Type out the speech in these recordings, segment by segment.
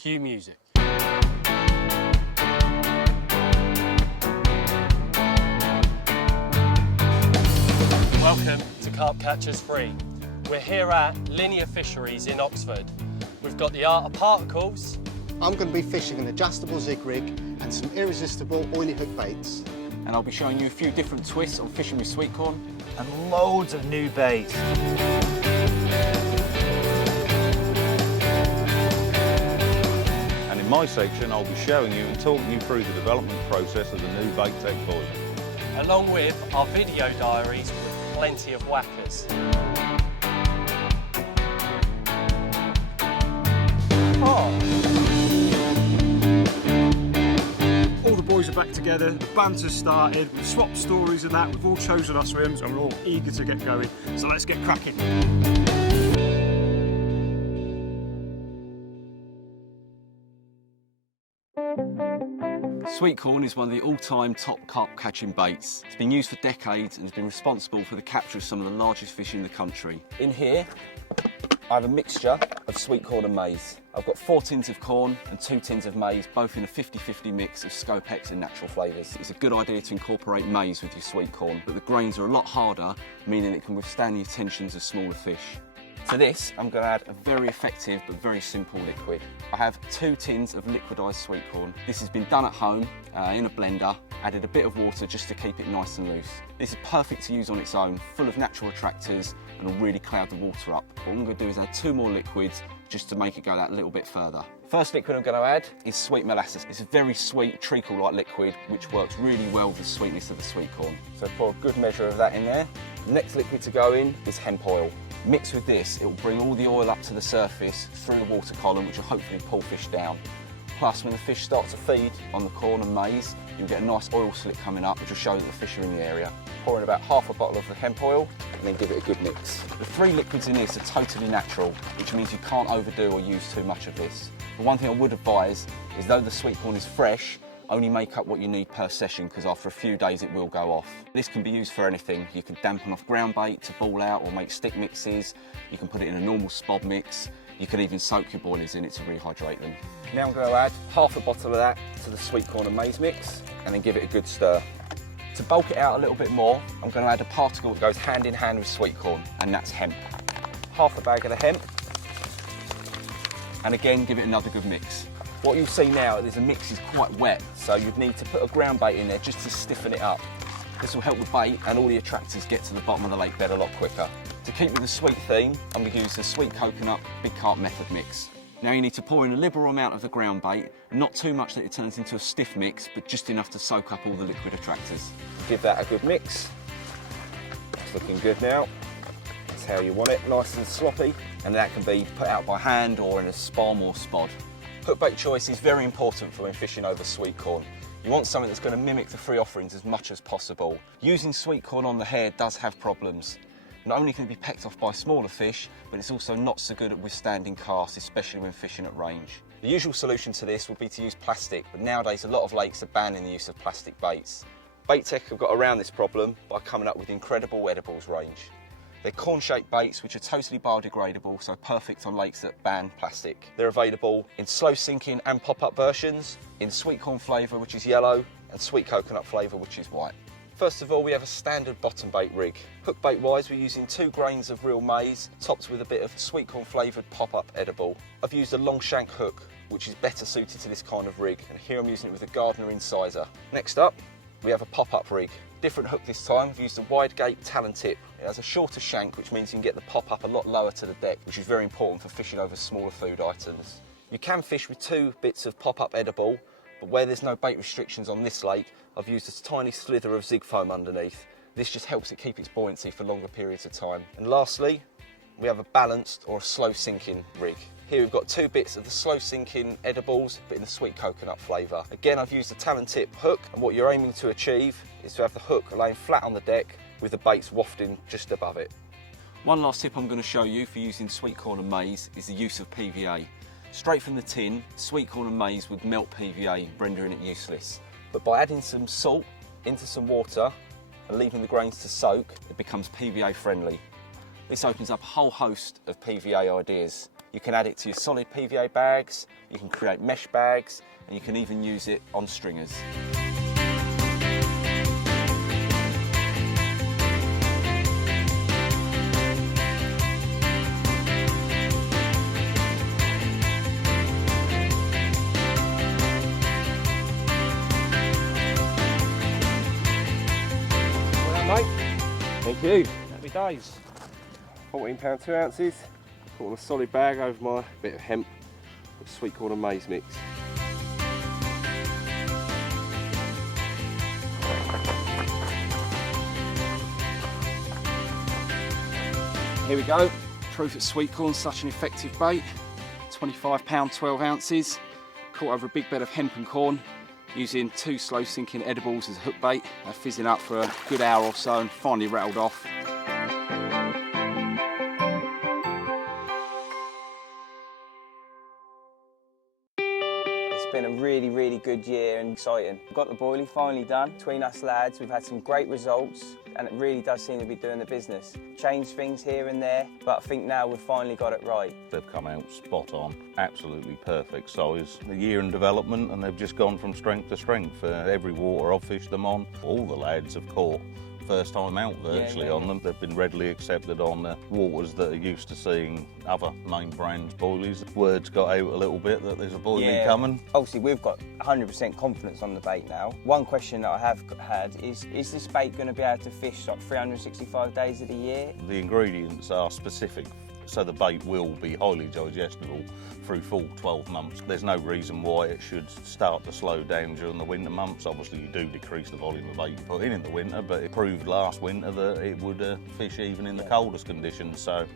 Cue music. Welcome to Carp Catchers Free. We're here at Linear Fisheries in Oxford. We've got the art of particles. I'm going to be fishing an adjustable zig rig and some irresistible oily hook baits. And I'll be showing you a few different twists on fishing with sweet corn. And loads of new baits. And in my section, I'll be showing you and talking you through the development process of the new bait tech boiler. Along with our video diaries with plenty of whackers. All the boys are back together, the banter's started, we've swapped stories and that, we've all chosen our swims and we're all eager to get going. So let's get cracking. Sweet corn is one of the all-time top carp catching baits. It's been used for decades and has been responsible for the capture of some of the largest fish in the country. In here, I have a mixture of sweet corn and maize. I've got 4 tins of corn and 2 tins of maize, both in a 50-50 mix of Scopex and natural flavours. It's a good idea to incorporate maize with your sweet corn, but the grains are a lot harder, meaning it can withstand the tensions of smaller fish. To this, I'm going to add a very effective but very simple liquid. I have 2 tins of liquidised sweet corn. This has been done at home in a blender, added a bit of water just to keep it nice and loose. This is perfect to use on its own, full of natural attractors and will really cloud the water up. What I'm going to do is add 2 more liquids just to make it go that little bit further. First liquid I'm going to add is sweet molasses. It's a very sweet treacle-like liquid which works really well with the sweetness of the sweet corn. So pour a good measure of that in there. The next liquid to go in is hemp oil. Mixed with this, it will bring all the oil up to the surface through the water column, which will hopefully pull fish down. Plus, when the fish start to feed on the corn and maize, you'll get a nice oil slick coming up, which will show that the fish are in the area. Pour in about half a bottle of the hemp oil, and then give it a good mix. The 3 liquids in this are totally natural, which means you can't overdo or use too much of this. The one thing I would advise is, though the sweet corn is fresh, only make up what you need per session, because after a few days it will go off. This can be used for anything. You can dampen off ground bait to ball out or make stick mixes. You can put it in a normal spod mix. You can even soak your boilers in it to rehydrate them. Now I'm going to add half a bottle of that to the sweet corn and maize mix and then give it a good stir. To bulk it out a little bit more, I'm going to add a particle that goes hand in hand with sweet corn, and that's hemp. Half a bag of the hemp, and again give it another good mix. What you'll see now is the mix is quite wet, so you'd need to put a ground bait in there just to stiffen it up. This will help the bait and all the attractors get to the bottom of the lake bed a lot quicker. To keep with the sweet theme, I'm going to use the sweet coconut big carp method mix. Now you need to pour in a liberal amount of the ground bait, not too much that it turns into a stiff mix, but just enough to soak up all the liquid attractors. Give that a good mix. It's looking good now. That's how you want it, nice and sloppy, and that can be put out by hand or in a spom or spod. Hook bait choice is very important for when fishing over sweet corn. You want something that's going to mimic the free offerings as much as possible. Using sweet corn on the hair does have problems. Not only can it be pecked off by smaller fish, but it's also not so good at withstanding casts, especially when fishing at range. The usual solution to this would be to use plastic, but nowadays a lot of lakes are banning the use of plastic baits. Bait Tech have got around this problem by coming up with incredible edibles range. They're corn-shaped baits which are totally biodegradable, so perfect on lakes that ban plastic. They're available in slow sinking and pop-up versions, in sweet corn flavour which is yellow, and sweet coconut flavour which is white. First of all, we have a standard bottom bait rig. Hook bait wise, we're using 2 grains of real maize, topped with a bit of sweet corn flavoured pop-up edible. I've used a long shank hook, which is better suited to this kind of rig, and here I'm using it with a Gardner incisor. Next up, we have a pop-up rig. Different hook this time, I've used a wide gate talon tip. It has a shorter shank, which means you can get the pop-up a lot lower to the deck, which is very important for fishing over smaller food items. You can fish with 2 bits of pop-up edible, but where there's no bait restrictions on this lake, I've used a tiny slither of zig foam underneath. This just helps it keep its buoyancy for longer periods of time. And lastly, we have a balanced or a slow sinking rig. Here we've got 2 bits of the slow sinking edibles, but in the sweet coconut flavour. Again, I've used a talon tip hook, and what you're aiming to achieve is to have the hook laying flat on the deck with the baits wafting just above it. One last tip I'm going to show you for using sweet corn and maize is the use of PVA. Straight from the tin, sweet corn and maize would melt PVA, rendering it useless. But by adding some salt into some water and leaving the grains to soak, it becomes PVA friendly. This opens up a whole host of PVA ideas. You can add it to your solid PVA bags, you can create mesh bags, and you can even use it on stringers. Thank you. Happy days. £14 2 ounces. Put on a solid bag over my bit of hemp with sweet corn and maize mix. Here we go. Proof that sweet corn's such an effective bait. £25 12 ounces. Caught over a big bed of hemp and corn, using 2 slow sinking edibles as hook bait. They're fizzing up for a good hour or so and finally rattled off. It's been a really good year and exciting. We've got the boilie finally done. Between us lads, we've had some great results and it really does seem to be doing the business. Changed things here and there, but I think now we've finally got it right. They've come out spot on, absolutely perfect size. A year in development and they've just gone from strength to strength. Every water I've fished them on, all the lads have caught first time out virtually on them. They've been readily accepted on the waters that are used to seeing other main brands boilies. Word's got out a little bit that there's a boilie coming. Obviously we've got 100% confidence on the bait now. One question that I have had is this bait going to be able to fish like 365 days of the year? The ingredients are specific, so the bait will be highly digestible through full 12 months. There's no reason why it should start to slow down during the winter months. Obviously you do decrease the volume of bait you put in the winter, but it proved last winter that it would fish even in the coldest conditions, so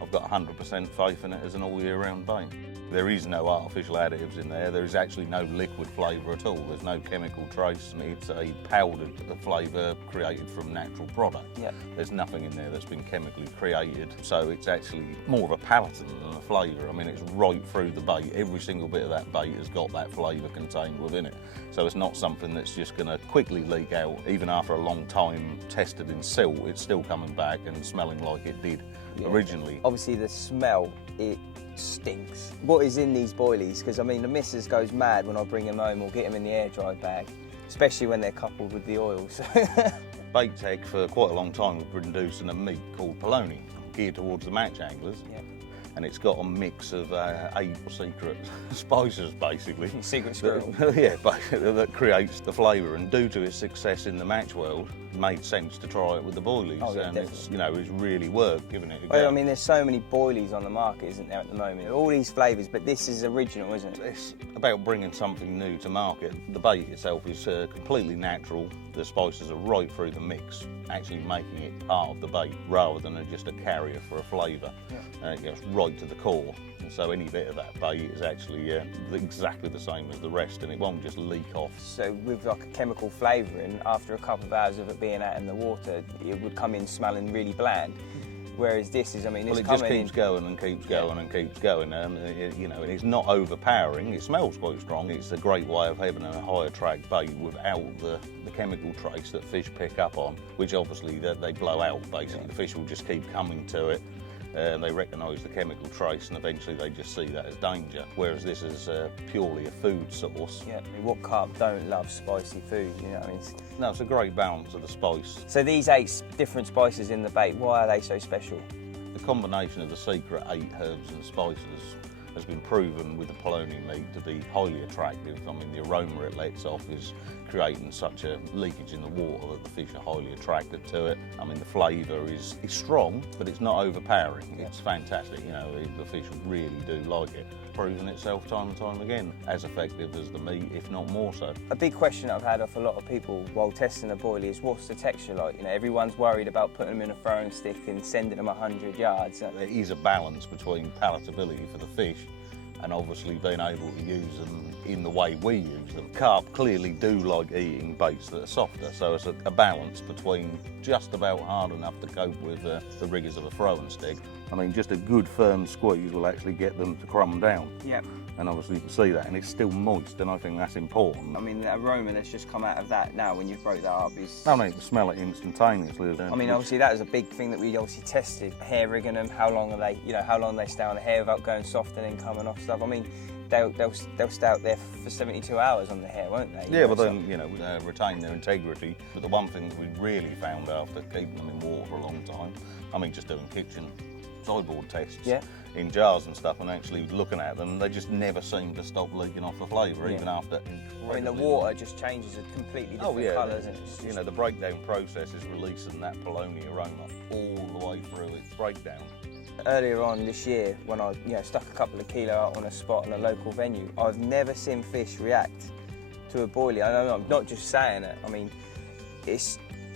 I've got 100% faith in it as an all year round bait. There is no artificial additives in there. There is actually no liquid flavour at all. There's no chemical trace. It's a powdered flavour created from natural product. Yep. There's nothing in there that's been chemically created. So it's actually more of a palatine than a flavour. I mean, it's right through the bait. Every single bit of that bait has got that flavour contained within it. So it's not something that's just going to quickly leak out. Even after a long time tested in silt, it's still coming back and smelling like it did originally. Obviously the smell, it stinks. What is in these boilies? Because I mean the missus goes mad when I bring them home or get them in the air dry bag, especially when they're coupled with the oil. So Bait Tech for quite a long time we've been producing a meat called polony, geared towards the match anglers. Yep. And it's got a mix of 8 secret spices, basically. Secret squirrel. Yeah, that creates the flavour. And due to its success in the match world, it made sense to try it with the boilies. Oh, yeah, and definitely. it's really worked, giving it a go. Well, I mean, there's so many boilies on the market, isn't there, at the moment? All these flavours, but this is original, isn't it? It's about bringing something new to market. The bait itself is completely natural. The spices are right through the mix, actually making it part of the bait rather than just a carrier for a flavour. Yeah. It goes right to the core. And so any bit of that bait is actually exactly the same as the rest, and it won't just leak off. So with like a chemical flavouring, after a couple of hours of it being out in the water, it would come in smelling really bland. Whereas this is, I mean, it's well, it just coming keeps going and keeps going and keeps going. And it's not overpowering. It smells quite strong. It's a great way of having a high attract bait without the chemical trace that fish pick up on, which obviously they blow out. Basically, the fish will just keep coming to it. They recognise the chemical trace and eventually they just see that as danger. Whereas this is purely a food source. Yeah, I mean, what carp don't love spicy food, you know what I mean? No, it's a great balance of the spice. So these 8 different spices in the bait, why are they so special? The combination of the secret 8 herbs and spices has been proven with the polony meat to be highly attractive. I mean, the aroma it lets off is creating such a leakage in the water that the fish are highly attracted to it. I mean, the flavour is strong, but it's not overpowering. It's fantastic, the fish really do like it. Proven itself time and time again, as effective as the meat, if not more so. A big question I've had off a lot of people while testing a boilie is what's the texture like? Everyone's worried about putting them in a throwing stick and sending them 100 yards. There is a balance between palatability for the fish and obviously being able to use them in the way we use them. Carp clearly do like eating baits that are softer, so it's a balance between just about hard enough to cope with the rigours of a throwing stick I mean, just a good firm squeeze will actually get them to crumb down. Yep. And obviously you can see that, and it's still moist, and I think that's important. I mean, the aroma that's just come out of that now when you've broke that up is... I mean, you can smell it instantaneously. I mean, obviously that was a big thing that we obviously tested. Hair rigging them, how long are they, you know, how long they stay on the hair without going soft and then coming off stuff. I mean, they'll stay out there for 72 hours on the hair, won't they? Yeah, but then, you know, retain their integrity. But the one thing that we really found after keeping them in water for a long time, I mean, just doing kitchen sideboard tests in jars and stuff and actually looking at them, they just never seem to stop leaking off the flavour, even after. I mean, the water just changes a completely different colour, isn't it? You know, the breakdown process is releasing that polony aroma all the way through its breakdown. Earlier on this year, when I stuck a couple of kilo out on a spot in a local venue, I've never seen fish react to a boilie. I know I'm not just saying it. I mean,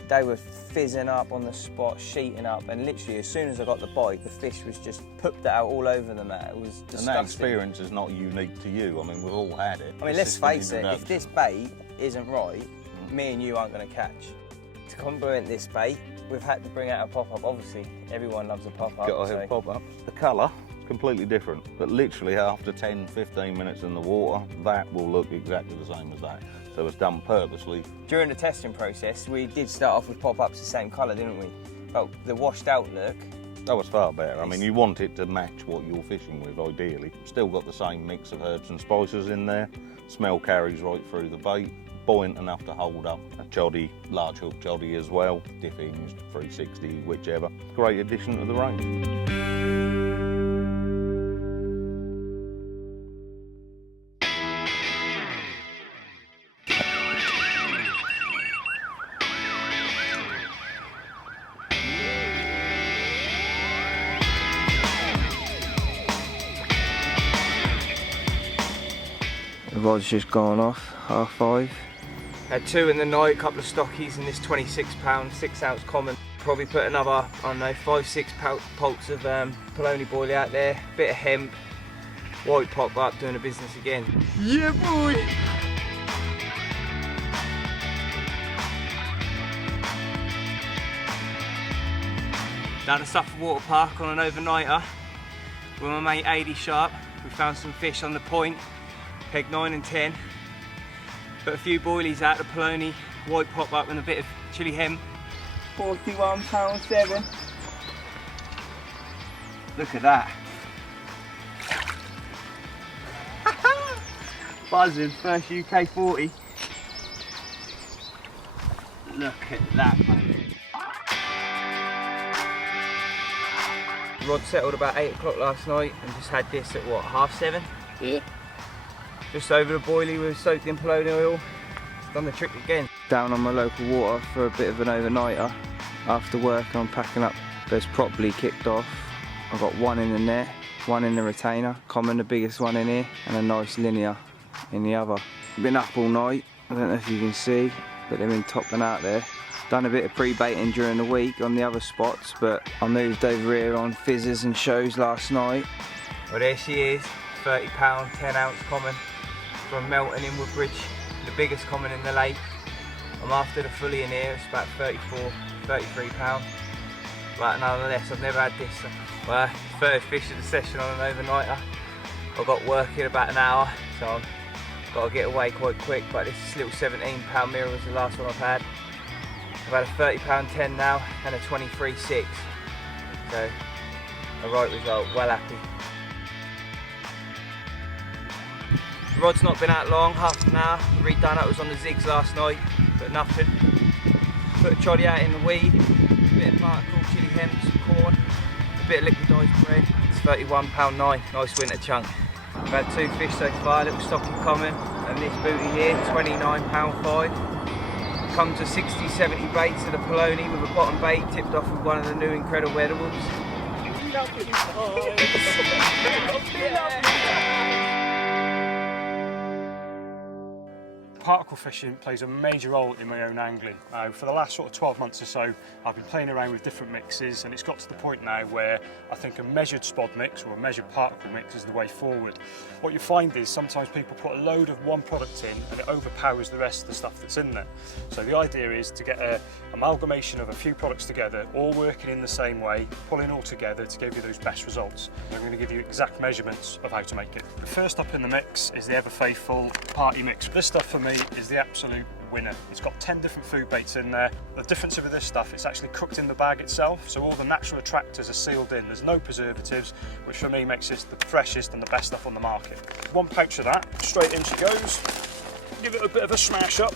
they were fizzing up on the spot, sheeting up, and literally as soon as I got the bite, the fish was just pooped out all over the mat. It was disgusting. And that experience is not unique to you. I mean, we've all had it. I mean, let's face it, if this bait isn't right, me and you aren't going to catch. To complement this bait, we've had to bring out a pop-up. Obviously, everyone loves a pop-up. Got to have a pop-up. The colour is completely different, but literally after 10, 15 minutes in the water, that will look exactly the same as that. So it's done purposely. During the testing process, we did start off with pop-ups the same colour, didn't we? But the washed out look... That was far better. I mean, you want it to match what you're fishing with, ideally. Still got the same mix of herbs and spices in there. Smell carries right through the bait. Buoyant enough to hold up a choddy, large hook choddy as well. Dip hinged, 360, whichever. Great addition to the range. The rod's just gone off, 5:30. Had 2 in the night, a couple of stockies and this 26 pound, 6 ounce common. Probably put another, I don't know, 5-6 poults of polony boilie out there, bit of hemp, white pop up, doing the business again. Yeah, boy! Down to Suffolk Water Park on an overnighter with my mate 80 Sharp. We found some fish on the point, peg 9 and 10. Put a few boilies out, the polony, white pop up and a bit of chili hemp. £41.7. Look at that. Buzzing, first UK 40. Look at that, mate. Rod settled about 8 o'clock last night and just had this at what, 7:30? Yeah. Just over the boilie with soaked in polony oil. It's done the trick again. Down on my local water for a bit of an overnighter. After work I'm packing up. It's properly kicked off. I've got 1 in the net, 1 in the retainer, common the biggest one in here, and a nice linear in the other. Been up all night, I don't know if you can see, but they've been topping out there. Done a bit of pre-baiting during the week on the other spots, but I moved over here on fizzes and shows last night. Well, there she is, £30, 10 ounce common from Melton in Woodbridge, the biggest common in the lake. I'm after the fully in here, it's about 34, 33 pound. But nonetheless, I've never had this. Well, third fish of the session on an overnighter. I've got work in about an hour, so I've got to get away quite quick. But this little 17 pound mirror was the last one I've had. I've had a 30 pound 10 now and a 23.6. So a right result, well happy. The rod's not been out long, half an hour. Redone it, was on the zigs last night, but nothing. Put a choddy out in the weed, a bit of particle, chili hemp, some corn, a bit of liquidised bread. It's £31.9, nice winter chunk. I've had 2 fish so far, little stocky common, and this booty here, £29.5. Comes to 60, 70 baits of the polony with a bottom bait tipped off with one of the new incredible edibles. particle fishing plays a major role in my own angling. For the last sort of 12 months or so, I've been playing around with different mixes, and it's got to the point now where I think a measured spod mix or a measured particle mix is the way forward. What you find is sometimes people put a load of one product in and it overpowers the rest of the stuff that's in there. So the idea is to get an amalgamation of a few products together, all working in the same way, pulling all together to give you those best results. I'm going to give you exact measurements of how to make it. First up in the mix is the ever faithful party mix. This stuff for me is the absolute winner. It's got 10 different food baits in there. The difference with this stuff, it's actually cooked in the bag itself, so all the natural attractors are sealed in. There's no preservatives, which for me makes this the freshest and the best stuff on the market. One pouch of that, straight in she goes. Give it a bit of a smash up.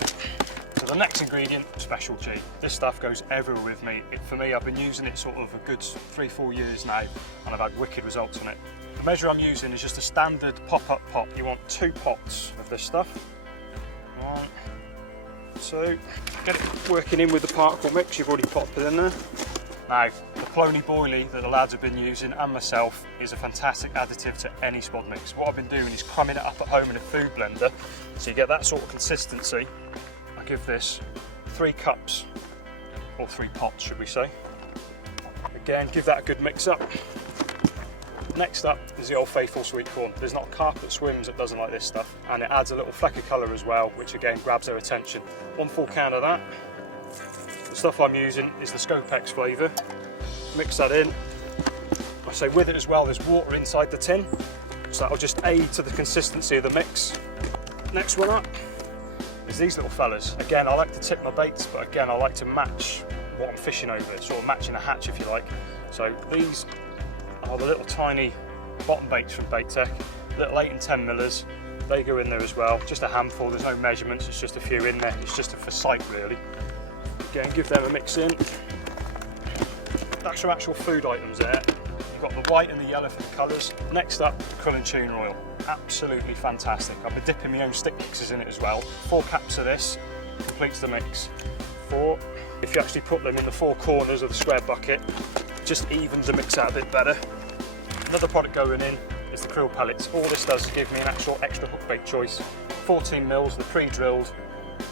So the next ingredient, Special G. This stuff goes everywhere with me. For me, I've been using it sort of a good 3-4 years now, and I've had wicked results on it. The measure I'm using is just a standard pop-up pot. You want 2 pots of this stuff. 1, 2. Get it working in with the particle mix. You've already popped it in there. Now, the Plony Boilie that the lads have been using, and myself, is a fantastic additive to any spod mix. What I've been doing is crumbing it up at home in a food blender, so you get that sort of consistency. I give this 3 cups, or 3 pots should we say. Again, give that a good mix up. Next up is the old faithful sweet corn. There's not a carp that swims that doesn't like this stuff, and it adds a little fleck of colour as well, which again grabs their attention. 1 full can of that. The stuff I'm using is the Scopex flavour. Mix that in. I say with it as well, there's water inside the tin, so that'll just aid to the consistency of the mix. Next one up is these little fellas. Again, I like to tip my baits, but again, I like to match what I'm fishing over, sort of matching a hatch if you like. So these are the little tiny bottom baits from Bait Tech, little 8 and 10 millers. They go in there as well, just a handful, there's no measurements, it's just a few in there, it's just for sight really. Again, give them a mix in. That's your actual food items there. You've got the white and the yellow for the colours. Next up, krill and tuna oil. Absolutely fantastic. I've been dipping my own stick mixes in it as well. 4 caps of this completes the mix. 4. If you actually put them in the 4 corners of the square bucket, just evens the mix out a bit better. Another product going in is the krill pellets. All this does is give me an actual extra hook bait choice. 14 mils, they're pre-drilled,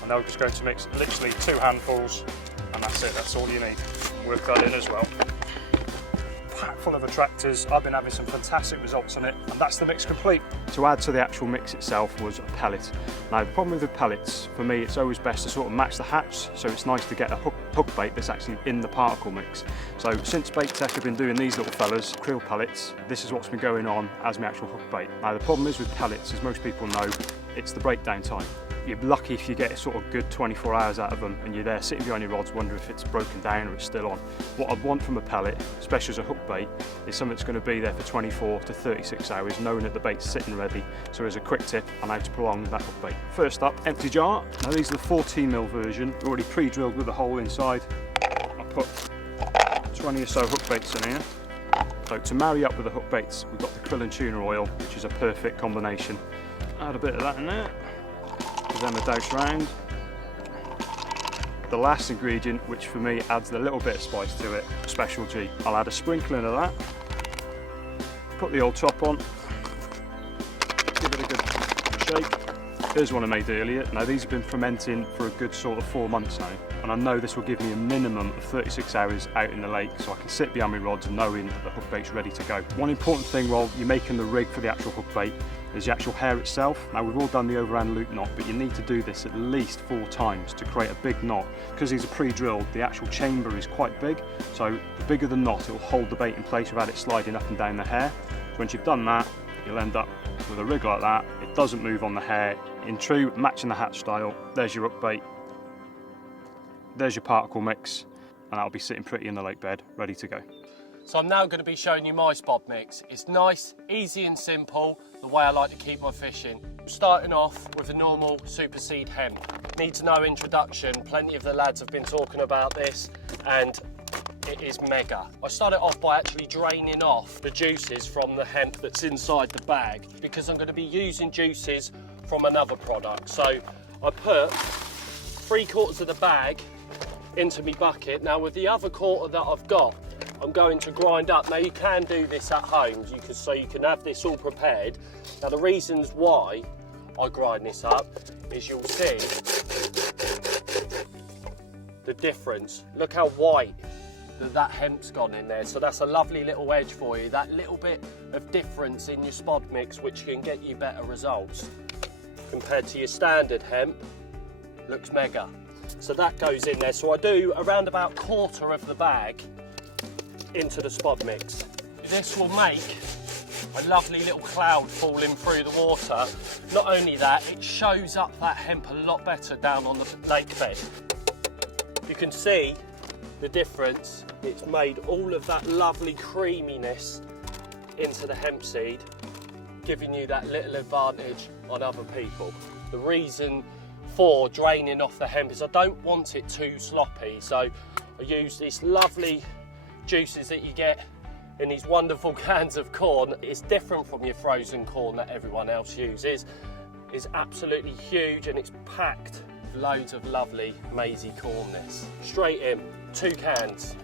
and they're just going to mix literally 2 handfuls, and that's it, that's all you need. Work that in as well. Pack full of attractors. I've been having some fantastic results on it, and that's the mix complete. To add to the actual mix itself was a pellet. Now the problem with the pellets, for me, it's always best to sort of match the hatch, so it's nice to get a hook bait that's actually in the particle mix. So since Bait Tech have been doing these little fellas, krill pellets, this is what's been going on as my actual hook bait. Now the problem is with pellets, as most people know, it's the breakdown time. You're lucky if you get a sort of good 24 hours out of them, and you're there sitting behind your rods wondering if it's broken down or it's still on. What I'd want from a pellet, especially as a hook bait, is something that's going to be there for 24 to 36 hours, knowing that the bait's sitting ready. So as a quick tip on how to prolong that hook bait. First up, empty jar. Now these are the 14mm version, already pre-drilled with a hole inside. I put 20 or so hook baits in here. So to marry up with the hook baits, we've got the krill and tuna oil, which is a perfect combination. Add a bit of that in there. Give them a douse round. The last ingredient, which for me adds a little bit of spice to it, Special G. I'll add a sprinkling of that. Put the old top on. Give it a good shake. Here's one I made earlier. Now these have been fermenting for a good sort of 4 months now, and I know this will give me a minimum of 36 hours out in the lake, so I can sit behind my rods knowing that the hook bait's ready to go. One important thing while you're making the rig for the actual hook bait is the actual hair itself. Now we've all done the overhand loop knot, but you need to do this at least 4 times to create a big knot. Because these are pre-drilled, the actual chamber is quite big, so the bigger the knot, it will hold the bait in place without it sliding up and down the hair. So once you've done that, you'll end up with a rig like that. It doesn't move on the hair. In true matching the hatch style, there's your hook bait, there's your particle mix, and that'll be sitting pretty in the lake bed, ready to go. So I'm now going to be showing you my spod mix. It's nice, easy and simple, the way I like to keep my fishing. Starting off with a normal Super Seed hemp. Needs no introduction, plenty of the lads have been talking about this, and it is mega. I started off by actually draining off the juices from the hemp that's inside the bag, because I'm going to be using juices from another product. So I put 3/4 of the bag into my bucket. Now with the other quarter that I've got, I'm going to grind up. Now you can do this at home, so you can have this all prepared. Now the reasons why I grind this up, is you'll see the difference. Look how white that hemp's gone in there. So that's a lovely little edge for you. That little bit of difference in your spod mix, which can get you better results compared to your standard hemp, looks mega. So that goes in there. So I do around about 1/4 of the bag into the spod mix. This will make a lovely little cloud falling through the water. Not only that, it shows up that hemp a lot better down on the lake bed. You can see the difference. It's made all of that lovely creaminess into the hemp seed, giving you that little advantage on other people. The reason for draining off the hemp is I don't want it too sloppy, so I use these lovely juices that you get in these wonderful cans of corn. It's different from your frozen corn that everyone else uses. It's absolutely huge and it's packed with loads of lovely maizy cornness. Straight in, 2 cans.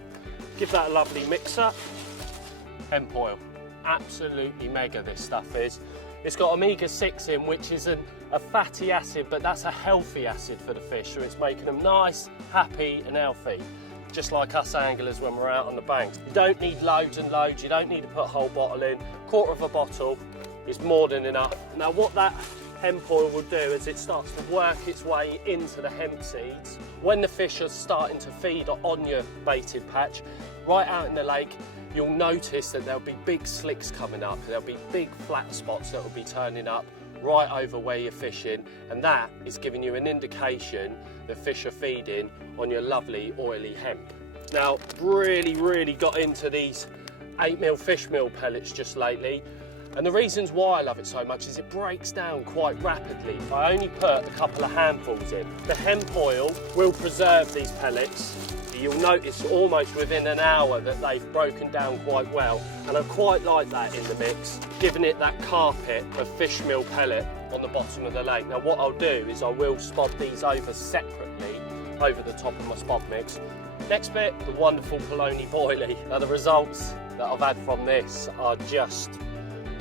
Give that a lovely mix up. Hemp oil, absolutely mega this stuff is. It's got omega-6 in, which isn't a fatty acid, but that's a healthy acid for the fish, so it's making them nice, happy and healthy. Just like us anglers when we're out on the banks. You don't need loads and loads, you don't need to put a whole bottle in. 1/4 of a bottle is more than enough. Now what that hemp oil will do is it starts to work its way into the hemp seeds. When the fish are starting to feed on your baited patch, right out in the lake, you'll notice that there'll be big slicks coming up. There'll be big flat spots that will be turning up right over where you're fishing, and that is giving you an indication the fish are feeding on your lovely oily hemp. Now, really got into these 8mm fish meal pellets just lately, and the reasons why I love it so much is it breaks down quite rapidly. I only put a couple of handfuls in. The hemp oil will preserve these pellets. You'll notice almost within an hour that they've broken down quite well, and I quite like that in the mix, giving it that carpet of fish meal pellet on the bottom of the lake. Now what I'll do is I will spod these over separately over the top of my spod mix. Next bit, the wonderful polony boilie. Now the results that I've had from this are just,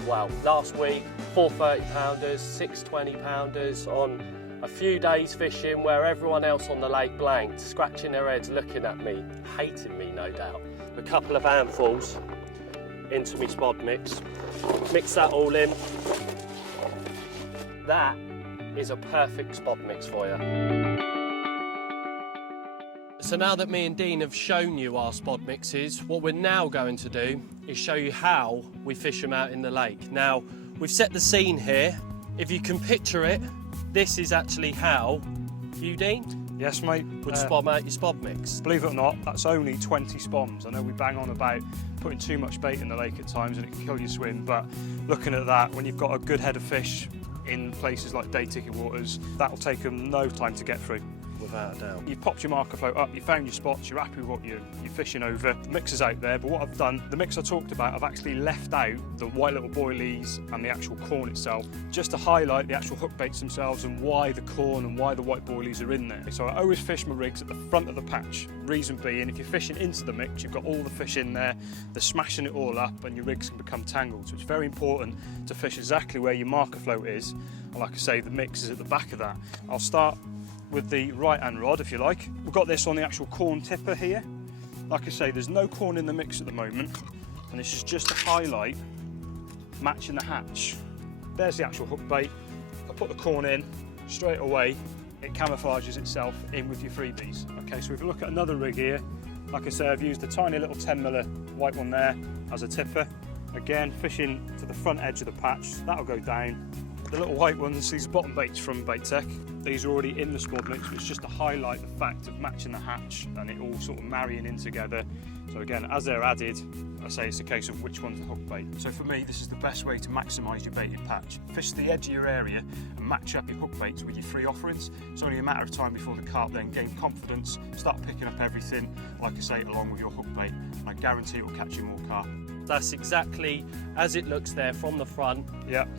wow. Last week, 4 30-pounders, 6 20-pounders on a few days fishing where everyone else on the lake blanked, scratching their heads, looking at me, hating me no doubt. A couple of handfuls into my spod mix, mix that all in. That is a perfect spod mix for you. So now that me and Dean have shown you our spod mixes, what we're now going to do is show you how we fish them out in the lake. Now, we've set the scene here. If you can picture it, this is actually how you, Dean, Yes, mate. would spod out your spod mix. Believe it or not, that's only 20 spoms. I know we bang on about putting too much bait in the lake at times and it can kill your swim, but looking at that, when you've got a good head of fish in places like day ticket waters, that'll take them no time to get through. Without a doubt. You've popped your marker float up, you found your spots, you're happy with what you're fishing over. The mix is out there, but what I've done, the mix I talked about, I've actually left out the white little boilies and the actual corn itself, just to highlight the actual hook baits themselves and why the corn and why the white boilies are in there. So I always fish my rigs at the front of the patch. Reason being, if you're fishing into the mix, you've got all the fish in there, they're smashing it all up and your rigs can become tangled. So it's very important to fish exactly where your marker float is. And like I say, the mix is at the back of that. I'll start with the right hand rod if you like. We've got this on the actual corn tipper here. Like I say, there's no corn in the mix at the moment, and this is just to highlight matching the hatch. There's the actual hook bait. I put the corn in straight away, it camouflages itself in with your freebies. Okay, so if you look at another rig here, like I say, I've used a tiny little 10mm white one there as a tipper. Again, fishing to the front edge of the patch, that'll go down. The little white ones, these are bottom baits from Bait Tech. These are already in the spod mix, but it's just to highlight the fact of matching the hatch and it all sort of marrying in together. So again, as they're added, I say it's a case of which one's the hook bait. So for me, this is the best way to maximise your baited patch. Fish the edge of your area and match up your hook baits with your free offerings. It's only a matter of time before the carp then gain confidence, start picking up everything, like I say, along with your hook bait. And I guarantee it will catch you more carp. That's exactly as it looks there from the front,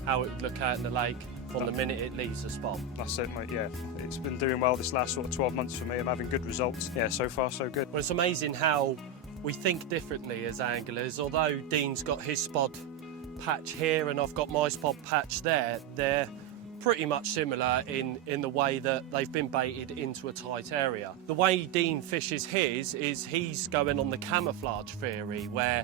how it would look out in the lake from the minute it leaves the spot. That's it, mate, yeah. It's been doing well this last sort of 12 months for me. I'm having good results. Yeah, so far so good. Well, it's amazing how we think differently as anglers. Although Dean's got his spod patch here and I've got my spod patch there, they're pretty much similar in the way that they've been baited into a tight area. The way Dean fishes his is he's going on the camouflage theory, where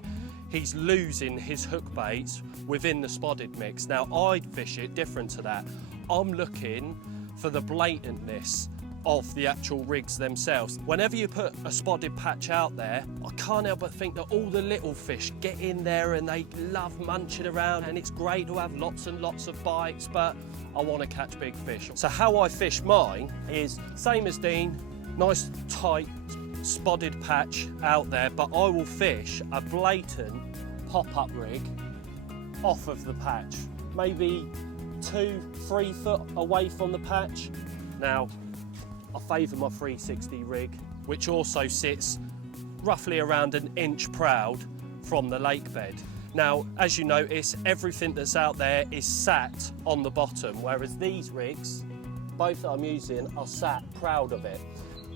he's losing his hook baits within the spotted mix. Now I'd fish it different to that. I'm looking for the blatantness of the actual rigs themselves. Whenever you put a spotted patch out there, I can't help but think that all the little fish get in there and they love munching around, and it's great to have lots and lots of bites, but I want to catch big fish. So how I fish mine is same as Dean, nice tight spotted patch out there, but I will fish a blatant pop-up rig off of the patch, maybe 2-3 foot away from the patch. Now, I favour my 360 rig, which also sits roughly around an inch proud from the lake bed. Now, as you notice, everything that's out there is sat on the bottom, whereas these rigs, both that I'm using, are sat proud of it.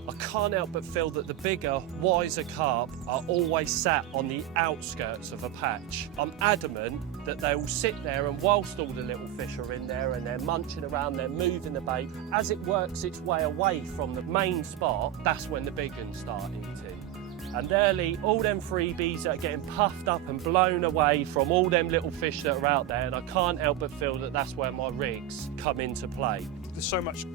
I can't help but feel that the bigger, wiser carp are always sat on the outskirts of a patch. I'm adamant that they will sit there, and whilst all the little fish are in there and they're munching around, they're moving the bait, as it works its way away from the main spot, that's when the big ones start eating. And early, all them freebies are getting puffed up and blown away from all them little fish that are out there, and I can't help but feel that that's where my rigs come into play. There's so much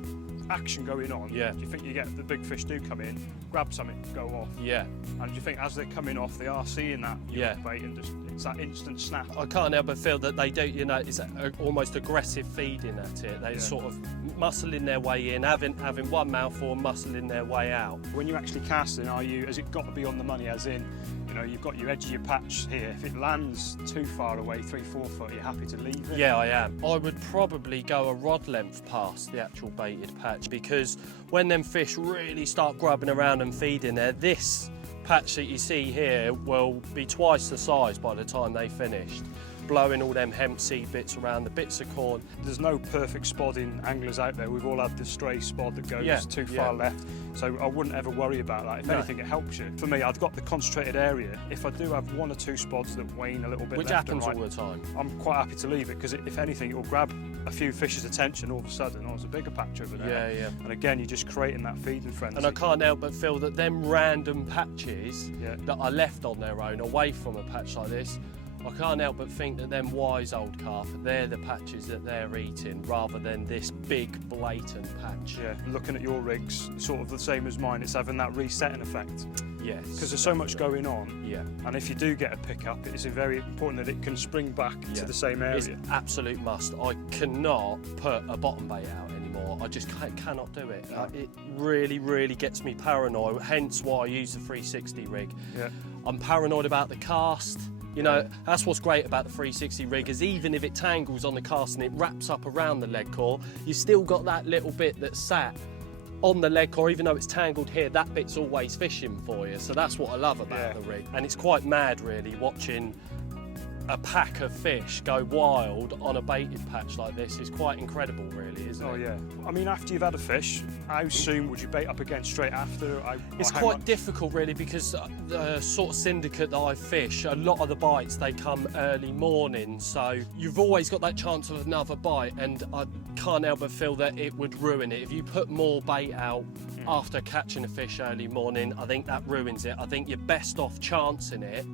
action going on. Yeah. Do you think you get the big fish do come in, grab something, go off? Yeah. And do you think as they're coming off, they are seeing that Yeah. bait and just it's that instant snap? I can't help but feel that they do, you know, it's almost aggressive feeding at it. They sort of muscling their way in, having one mouthful and muscling their way out. When you're actually casting, has it got to be on the money, as in, you know, you've got your edge of your patch here. If it lands too far away, 3-4 foot, you're happy to leave it? Yeah, I am. I would probably go a rod length past the actual baited patch, because when them fish really start grubbing around and feeding there, this patch that you see here will be twice the size by the time they finished, blowing all them hemp seed bits around, the bits of corn. There's no perfect spodding anglers out there. We've all had the stray spod that goes too far left, so I wouldn't ever worry about that. If anything, it helps you. For me, I've got the concentrated area. If I do have 1 or 2 spods that wane a little bit, Which left happens and right, all the time. I'm quite happy to leave it, because if anything, it will grab a few fish's attention all of a sudden. Oh, there's a bigger patch over there. Yeah. And again, you're just creating that feeding frenzy. And I can't help but feel that them random patches that are left on their own away from a patch like this, I can't help but think that them wise old carp, they're the patches that they're eating, rather than this big blatant patch. Yeah, looking at your rigs, sort of the same as mine, it's having that resetting effect. Yes. Because there's so much going on. Yeah. And if you do get a pickup, it is very important that it can spring back to the same area. It's absolute must. I cannot put a bottom bait out anymore. I just cannot do it. It really, really gets me paranoid, hence why I use the 360 rig. Yeah. I'm paranoid about the cast. You know, that's what's great about the 360 rig, is even if it tangles on the cast and it wraps up around the leg core, you've still got that little bit that's sat on the leg core. Even though it's tangled here, that bit's always fishing for you. So that's what I love about the rig. And it's quite mad, really, watching a pack of fish go wild on a baited patch like this. Is quite incredible, really, isn't it? Oh yeah. I mean, after you've had a fish, how soon would you bait up again? Straight after? It's quite difficult, really, because the sort of syndicate that I fish, a lot of the bites, they come early morning, so you've always got that chance of another bite, and I can't help but feel that it would ruin it. If you put more bait out after catching a fish early morning, I think that ruins it. I think you're best off chancing it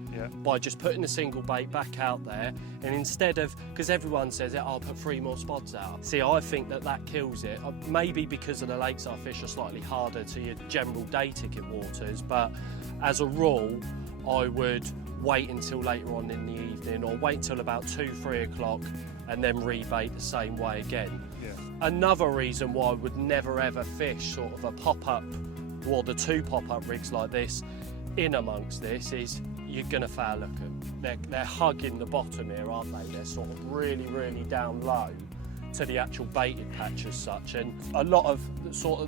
by just putting a single bait back out there, and instead of, because everyone says I'll put 3 more spods out. See, I think that kills it. Maybe because of the lakes I fish are slightly harder to your general day ticket waters, but as a rule, I would wait until later on in the evening, or wait until about 2-3 o'clock and then rebait the same way again. Another reason why I would never ever fish sort of a pop-up, or the 2 pop-up rigs like this in amongst this, is you're gonna foul look them. They're hugging the bottom here, aren't they? They're sort of really, really down low to the actual baited patch as such, and a lot of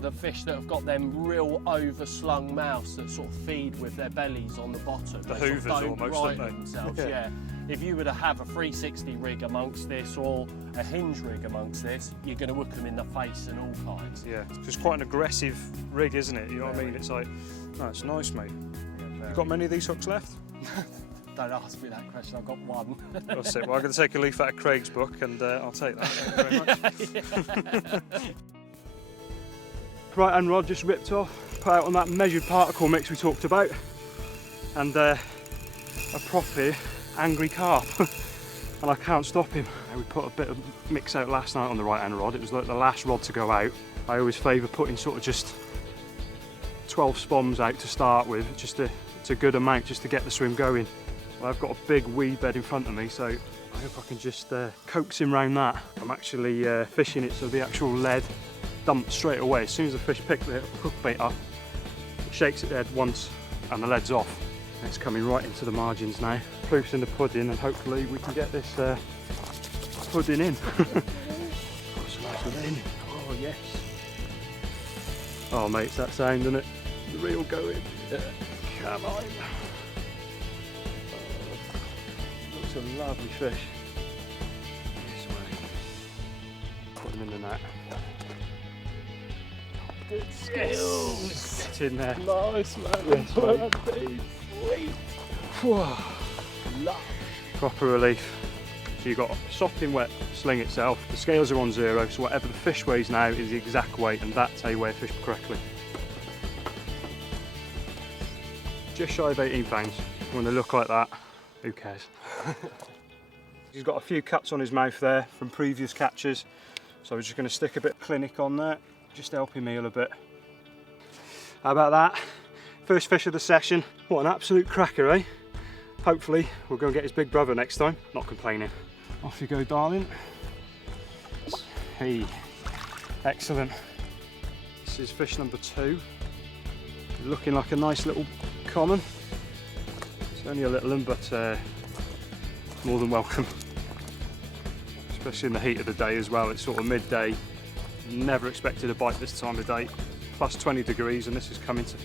the fish that have got them real overslung mouths that sort of feed with their bellies on the bottom. The they hoovers sort of don't almost, right don't they? themselves. Yeah. If you were to have a 360 rig amongst this, or a hinge rig amongst this, you're going to hook them in the face and all kinds. Yeah, it's quite an aggressive rig, isn't it? You know what I mean? It's like, no, it's nice, mate. You got many of these hooks left? don't ask me that question, I've got one. That's it. Well, I'm going to take a leaf out of Craig's book and I'll take that. Thank you very much. Right hand rod just ripped off, put out on that measured particle mix we talked about, and a proper angry carp. And I can't stop him. We put a bit of mix out last night on the right hand rod. It was like the last rod to go out. I always favour putting sort of just 12 spoms out to start with, it's a good amount just to get the swim going. Well, I've got a big weed bed in front of me, so I hope I can just coax him round that. I'm actually fishing it so the actual lead dumped straight away. As soon as the fish pick the hook bait up, it shakes its head once and the lead's off. And it's coming right into the margins now. Proof's in the pudding, and hopefully we can get this pudding in. Oh, it's a nice one in. Oh yes. Oh mate, it's that sound, isn't it? The reel going. Yeah. Come on. Oh, looks a lovely fish. This way. Put him in the net. Good skills. It's in there. Nice, man. Yes, mate. Sweet. Proper relief. So you've got a sopping wet sling itself. The scales are on 0, so whatever the fish weighs now is the exact weight, and that's how you weigh a fish correctly. Just shy of 18 pounds. When they look like that, who cares? He's got a few cuts on his mouth there from previous catches, so we're just going to stick a bit of clinic on there, just to help him heal a bit. How about that? First fish of the session. What an absolute cracker, eh? Hopefully we'll go and get his big brother next time. Not complaining. Off you go, darling. Hey, excellent. This is fish number 2. Looking like a nice little common. It's only a little one, but more than welcome. Especially in the heat of the day as well. It's sort of midday. Never expected a bite this time of day. Plus 20 degrees, and this is coming to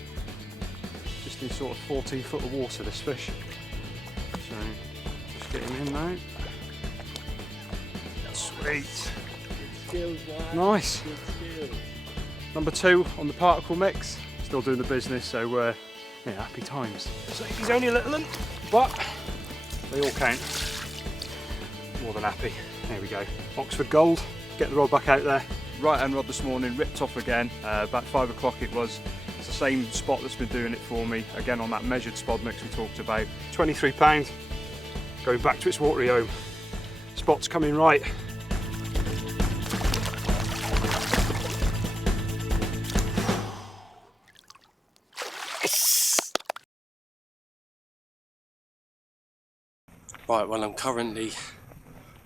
just in sort of 14 foot of water, this fish. So just get him in now. Sweet. Nice. Number 2 on the particle mix. Still doing the business, so yeah, happy times. So he's only a little one, but they all count. More than happy. There we go. Oxford Gold. Get the rod back out there. Right hand rod this morning, ripped off again. About 5 o'clock it was. It's the same spot that's been doing it for me. Again on that measured spot mix we talked about. £23. Going back to its watery home. Spot's coming right. Right, well I'm currently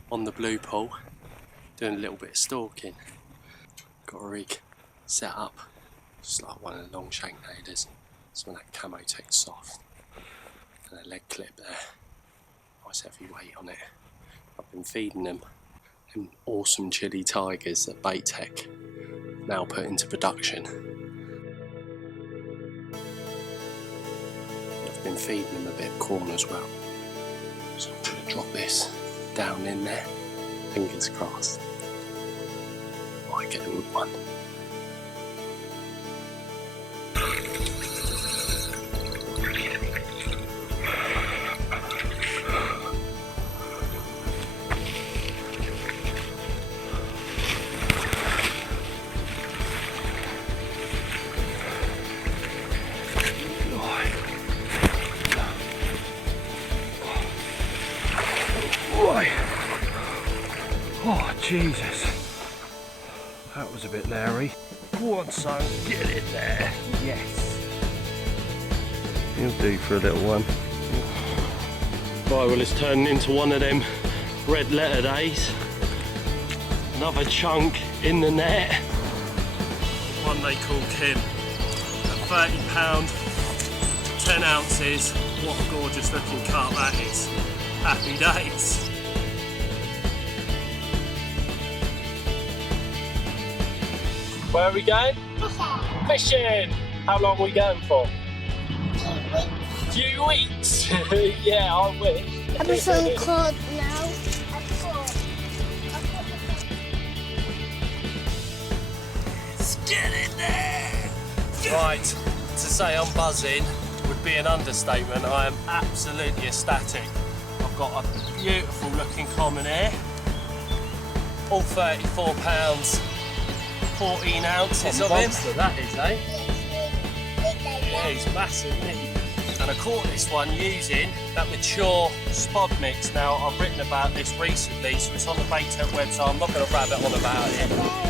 on the blue pool, doing a little bit of stalking. Got a rig set up, just like one of the long shank naders. It's when that camo takes soft. And a leg clip there. Nice heavy weight on it. I've been feeding them awesome chili tigers that Bait Tech now put into production. I've been feeding them a bit of corn as well. So I'm going to drop this down in there, fingers crossed. Might get a good one. Oh Jesus, that was a bit leery. Go on son, get it there. Yes. He'll do for a little one. Right, well it's turning into one of them red letter days. Another chunk in the net. One they call Kim. At £30, 10 ounces. What a gorgeous looking carp that is. Happy days. Where are we going? Fishing! How long are we going for? 2 weeks. Yeah, I wish. I'm just on cod now. Let's get in there! Right, to say I'm buzzing would would be an understatement. I am absolutely ecstatic. I've got a beautiful looking common here, all 34 pounds, 14 ounces of him. That is, eh? Yeah, he's massive, isn't he? And I caught this one using that mature spod mix. Now, I've written about this recently, so it's on the Bait Tech website. I'm not going to rabbit on about it.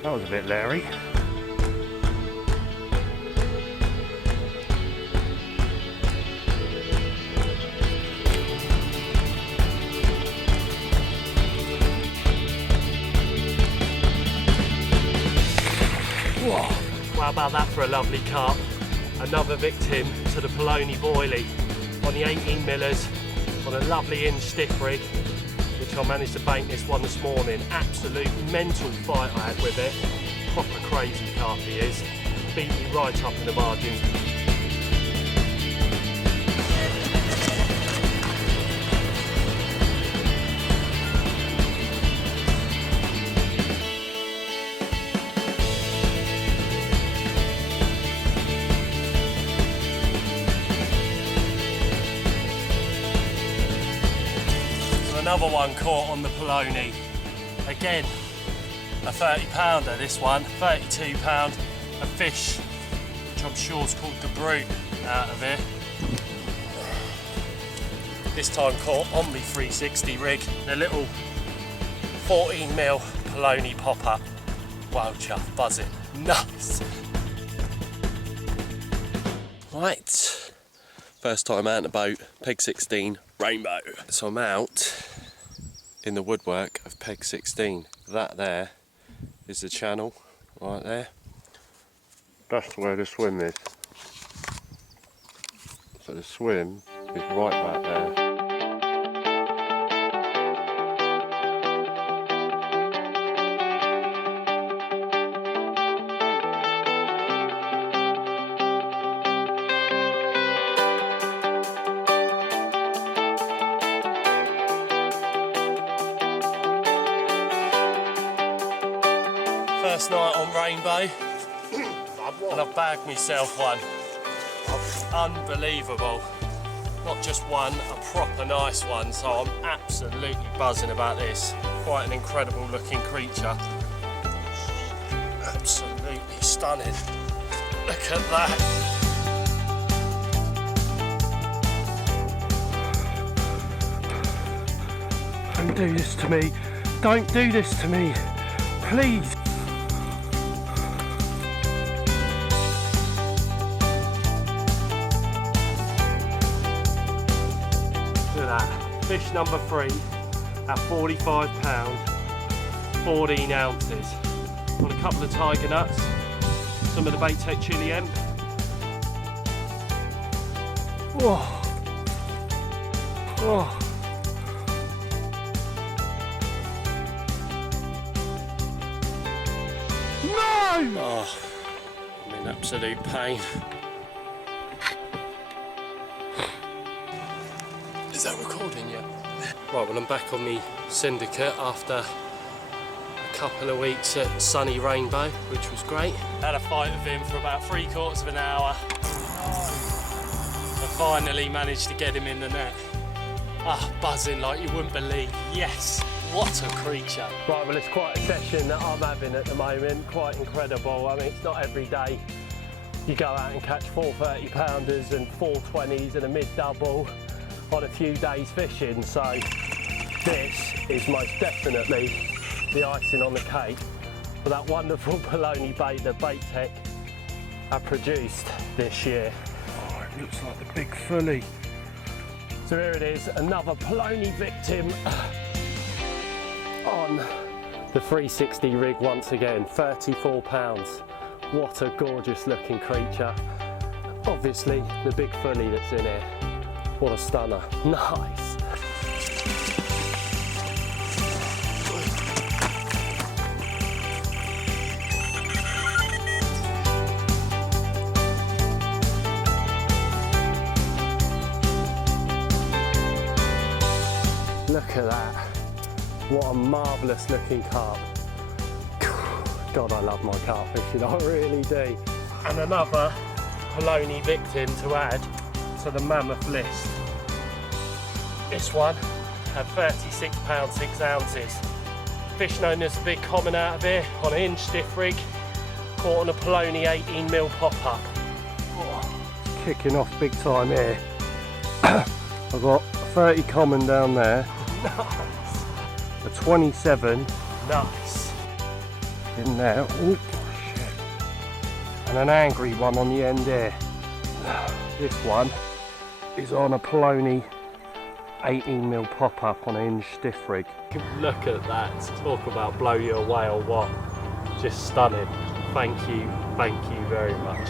That was a bit leery. Whoa. How about that for a lovely carp? Another victim to the Poloni boilie on the 18 millers on a lovely inch stiff rig, which I managed to bait this one this morning. Absolute mental fight I had with it. Proper crazy carp he is. Beat me right up in the margins. Another one caught on the Poloni. Again, a 30 pounder this one, 32 pound, a fish, which I'm sure is called the Brute out of here. This time caught on my 360 rig, the little 14 mil Poloni popper. Wow, chuff, buzzing, nice. Right, first time out in the boat, peg 16, rainbow. So I'm out in the woodwork of peg 16. That there is the channel, right there. That's where the swim is. So the swim is right back there. First night on Rainbow, and I've bagged myself one. Unbelievable. Not just one, a proper nice one, so I'm absolutely buzzing about this. Quite an incredible looking creature. Absolutely stunning. Look at that. Don't do this to me. Don't do this to me. Please. Fish number 3 at 45 pounds, 14 ounces. On a couple of tiger nuts, some of the Bait Tech chili hemp. Whoa. Oh. No! Oh, I'm in absolute pain. Is that recording yet? Right, well I'm back on my syndicate after a couple of weeks at sunny Rainbow, which was great. Had a fight with him for about 3/4 of an hour. I finally managed to get him in the net. Ah, buzzing like you wouldn't believe. Yes, what a creature. Right, well it's quite a session that I'm having at the moment, quite incredible. I mean, it's not every day you go out and catch 4 30 pounders and 4 20s and a mid-double on a few days fishing, so this is most definitely the icing on the cake for that wonderful Poloni bait that Bait Tech have produced this year. Oh, it looks like the big fully. So here it is, another Poloni victim on the 360 rig once again, 34 pounds. What a gorgeous looking creature. Obviously the big fully that's in here. What a stunner, nice. Look at that. What a marvellous looking carp. God, I love my carp fishing, I really do. And another polony victim to add to the mammoth list. This one had 36 pounds 6 ounces. Fish known as the big common out of here on an inch stiff rig, caught on a polony 18mm pop-up. Oh, kicking off big time here. I've got 30 common down there. Nice. A 27. Nice. In there. Ooh, shit. And an angry one on the end here. This one is on a polony 18mm pop-up on an inch stiff rig. Look at that. Talk about blow you away or what. Just stunning. Thank you very much.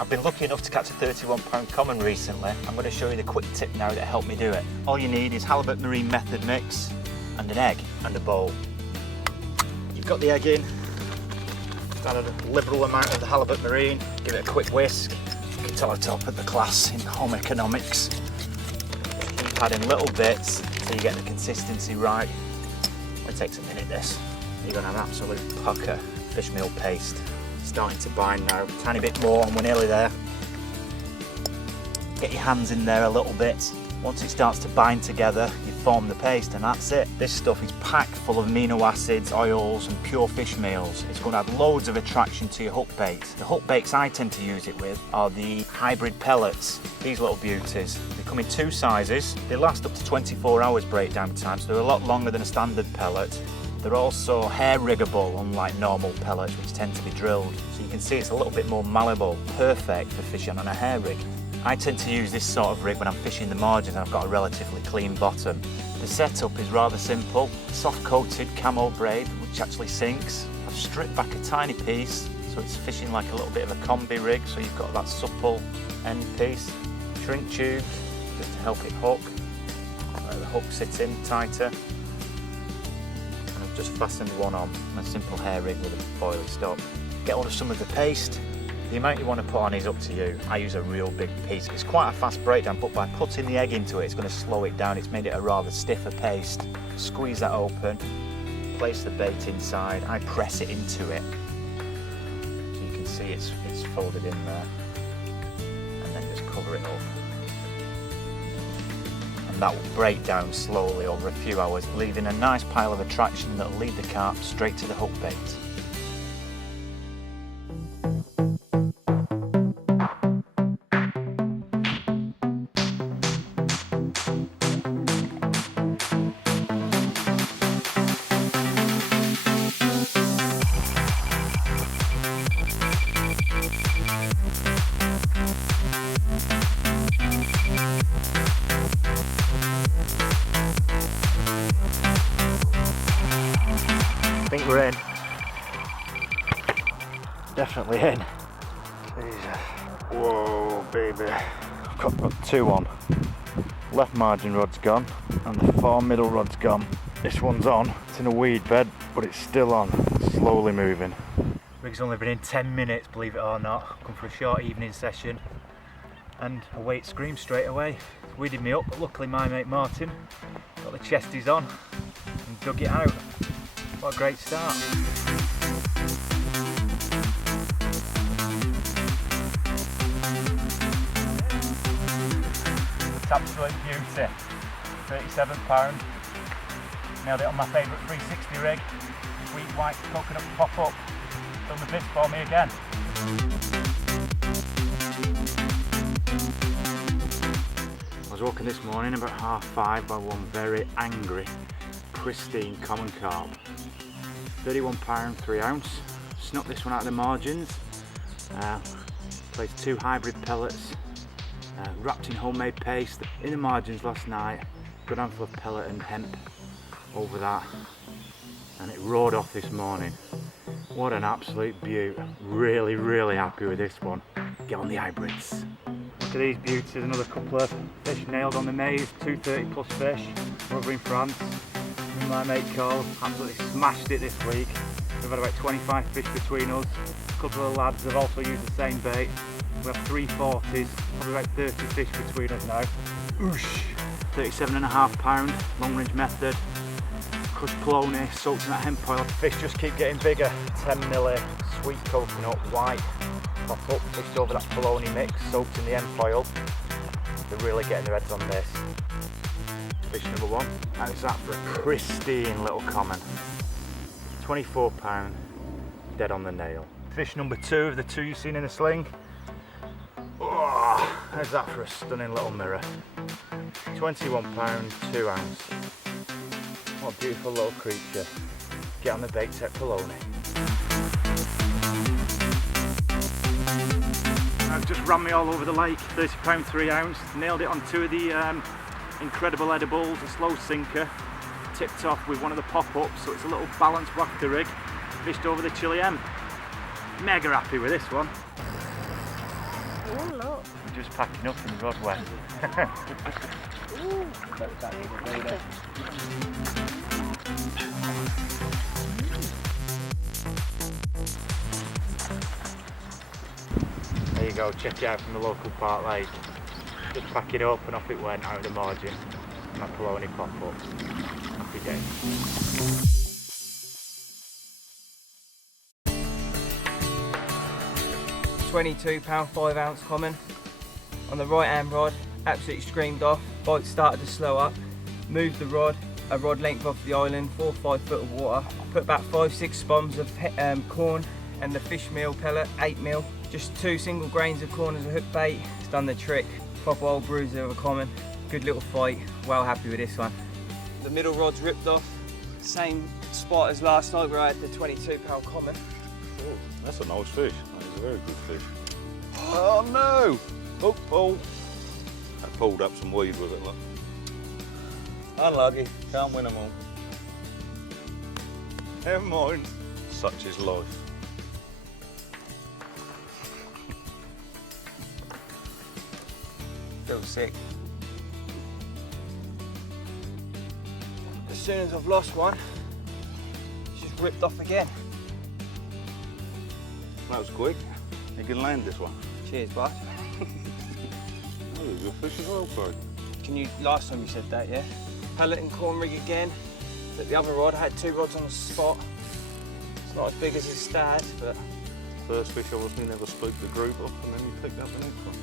I've been lucky enough to catch a 31-pound common recently. I'm going to show you the quick tip now that helped me do it. All you need is halibut marine method mix and an egg and a bowl. You've got the egg in, add a liberal amount of the halibut marine, give it a quick whisk. You can tell I top at the class in home economics. Keep adding little bits until you get the consistency right. It takes a minute this. You're going to have absolute pucker fish meal paste. Starting to bind now, tiny bit more and we're nearly there. Get your hands in there a little bit. Once it starts to bind together, you form the paste and that's it. This stuff is packed full of amino acids, oils and pure fish meals. It's going to add loads of attraction to your hook bait. The hook baits I tend to use it with are the hybrid pellets, these little beauties. They come in two sizes, they last up to 24 hours breakdown time, so they're a lot longer than a standard pellet. They're also hair riggable, unlike normal pellets which tend to be drilled. So you can see it's a little bit more malleable, perfect for fishing on a hair rig. I tend to use this sort of rig when I'm fishing the margins and I've got a relatively clean bottom. The setup is rather simple. Soft coated camo braid which actually sinks. I've stripped back a tiny piece so it's fishing like a little bit of a combi rig, so you've got that supple end piece. Shrink tube just to help it hook. Let the hook sit in tighter. Just fastened one on a simple hair rig with a foily stop. Get hold of some of the paste. The amount you want to put on is up to you. I use a real big piece. It's quite a fast breakdown, but by putting the egg into it, it's going to slow it down. It's made it a rather stiffer paste. Squeeze that open, place the bait inside. I press it into it. So you can see it's folded in there. And then just cover it up. And that will break down slowly over a few hours, leaving a nice pile of attraction that will lead the carp straight to the hook bait. I think we're in. Definitely in. Jesus. Whoa, baby. I've got two on. Left margin rod's gone and the far middle rod's gone. This one's on. It's in a weed bed, but it's still on. It's slowly moving. Rig's only been in 10 minutes, believe it or not. Come for a short evening session and a weight scream straight away. It's weeded me up, but luckily my mate Martin got the chesties on and dug it out. What a great start. It's absolute beauty. 37 pound. Nailed it on my favourite 360 rig. Sweet white coconut pop up. Done the bits for me again. I was walking this morning about 5:30 by one very angry, pristine common carp. 31 pound 3 ounce. Snuck this one out of the margins. Placed 2 hybrid pellets, wrapped in homemade paste in the margins last night. Good handful of pellet and hemp over that, and it roared off this morning. What an absolute beaut. Really, really happy with this one. Get on the hybrids. Look at these beauties, another couple of fish nailed on the maze, 230 plus fish, over in France. My mate Carl absolutely smashed it this week. We've had about 25 fish between us. A couple of lads have also used the same bait. We have 340s, probably about 30 fish between us now. Oosh! 37.5 £, long range method. Crushed polony, soaked in that hemp oil. Fish just keep getting bigger. 10mm sweet coconut, white. Pop up, fished over that polony mix, soaked in the hemp oil. They're really getting their heads on this. Fish number 1, and it's that for a pristine little common. £24, dead on the nail. Fish number 2 of the 2 you've seen in the sling. Oh, how's that for a stunning little mirror? £21, 2 ounce. What a beautiful little creature. Get on the bait set polony. I've just ran me all over the lake, £30, 3 ounce. Nailed it on 2 of the incredible edibles, a slow sinker. Tipped off with one of the pop-ups, so it's a little balanced wafter rig. Fished over the chili hemp. Mega happy with this one. Oh, look. I'm just packing up in the rod wet. There you go, check it out from the local park lake. Just pack it up and off it went out of the margin. My polony pop up. Happy day. £22, 5 ounce common. On the right hand rod, absolutely screamed off. Bite started to slow up. Moved the rod, a rod length off the island, 4 or 5 foot of water. Put about 5-6 spums of corn and the fish meal pellet, 8mm. Just 2 single grains of corn as a hook bait. It's done the trick. Proper old bruiser of a common. Good little fight. Well happy with this one. The middle rod's ripped off. Same spot as last night where I had the £22 common. Oh, that's a nice fish. That is a very good fish. Oh no! Oh, oh! I pulled up some weed with it, look. Unlucky. Can't win them all. Never mind. Such is life. Feel sick. As soon as I've lost one, it's just ripped off again. That was quick. You can land this one. Cheers, bud. Oh, good fish as well, Craig. Can you? Last time you said that, yeah. Pellet and corn rig again. But the other rod, I had 2 rods on the spot. It's not as big as his stad, but First fish obviously never spooked the group up, and then you picked up the next one.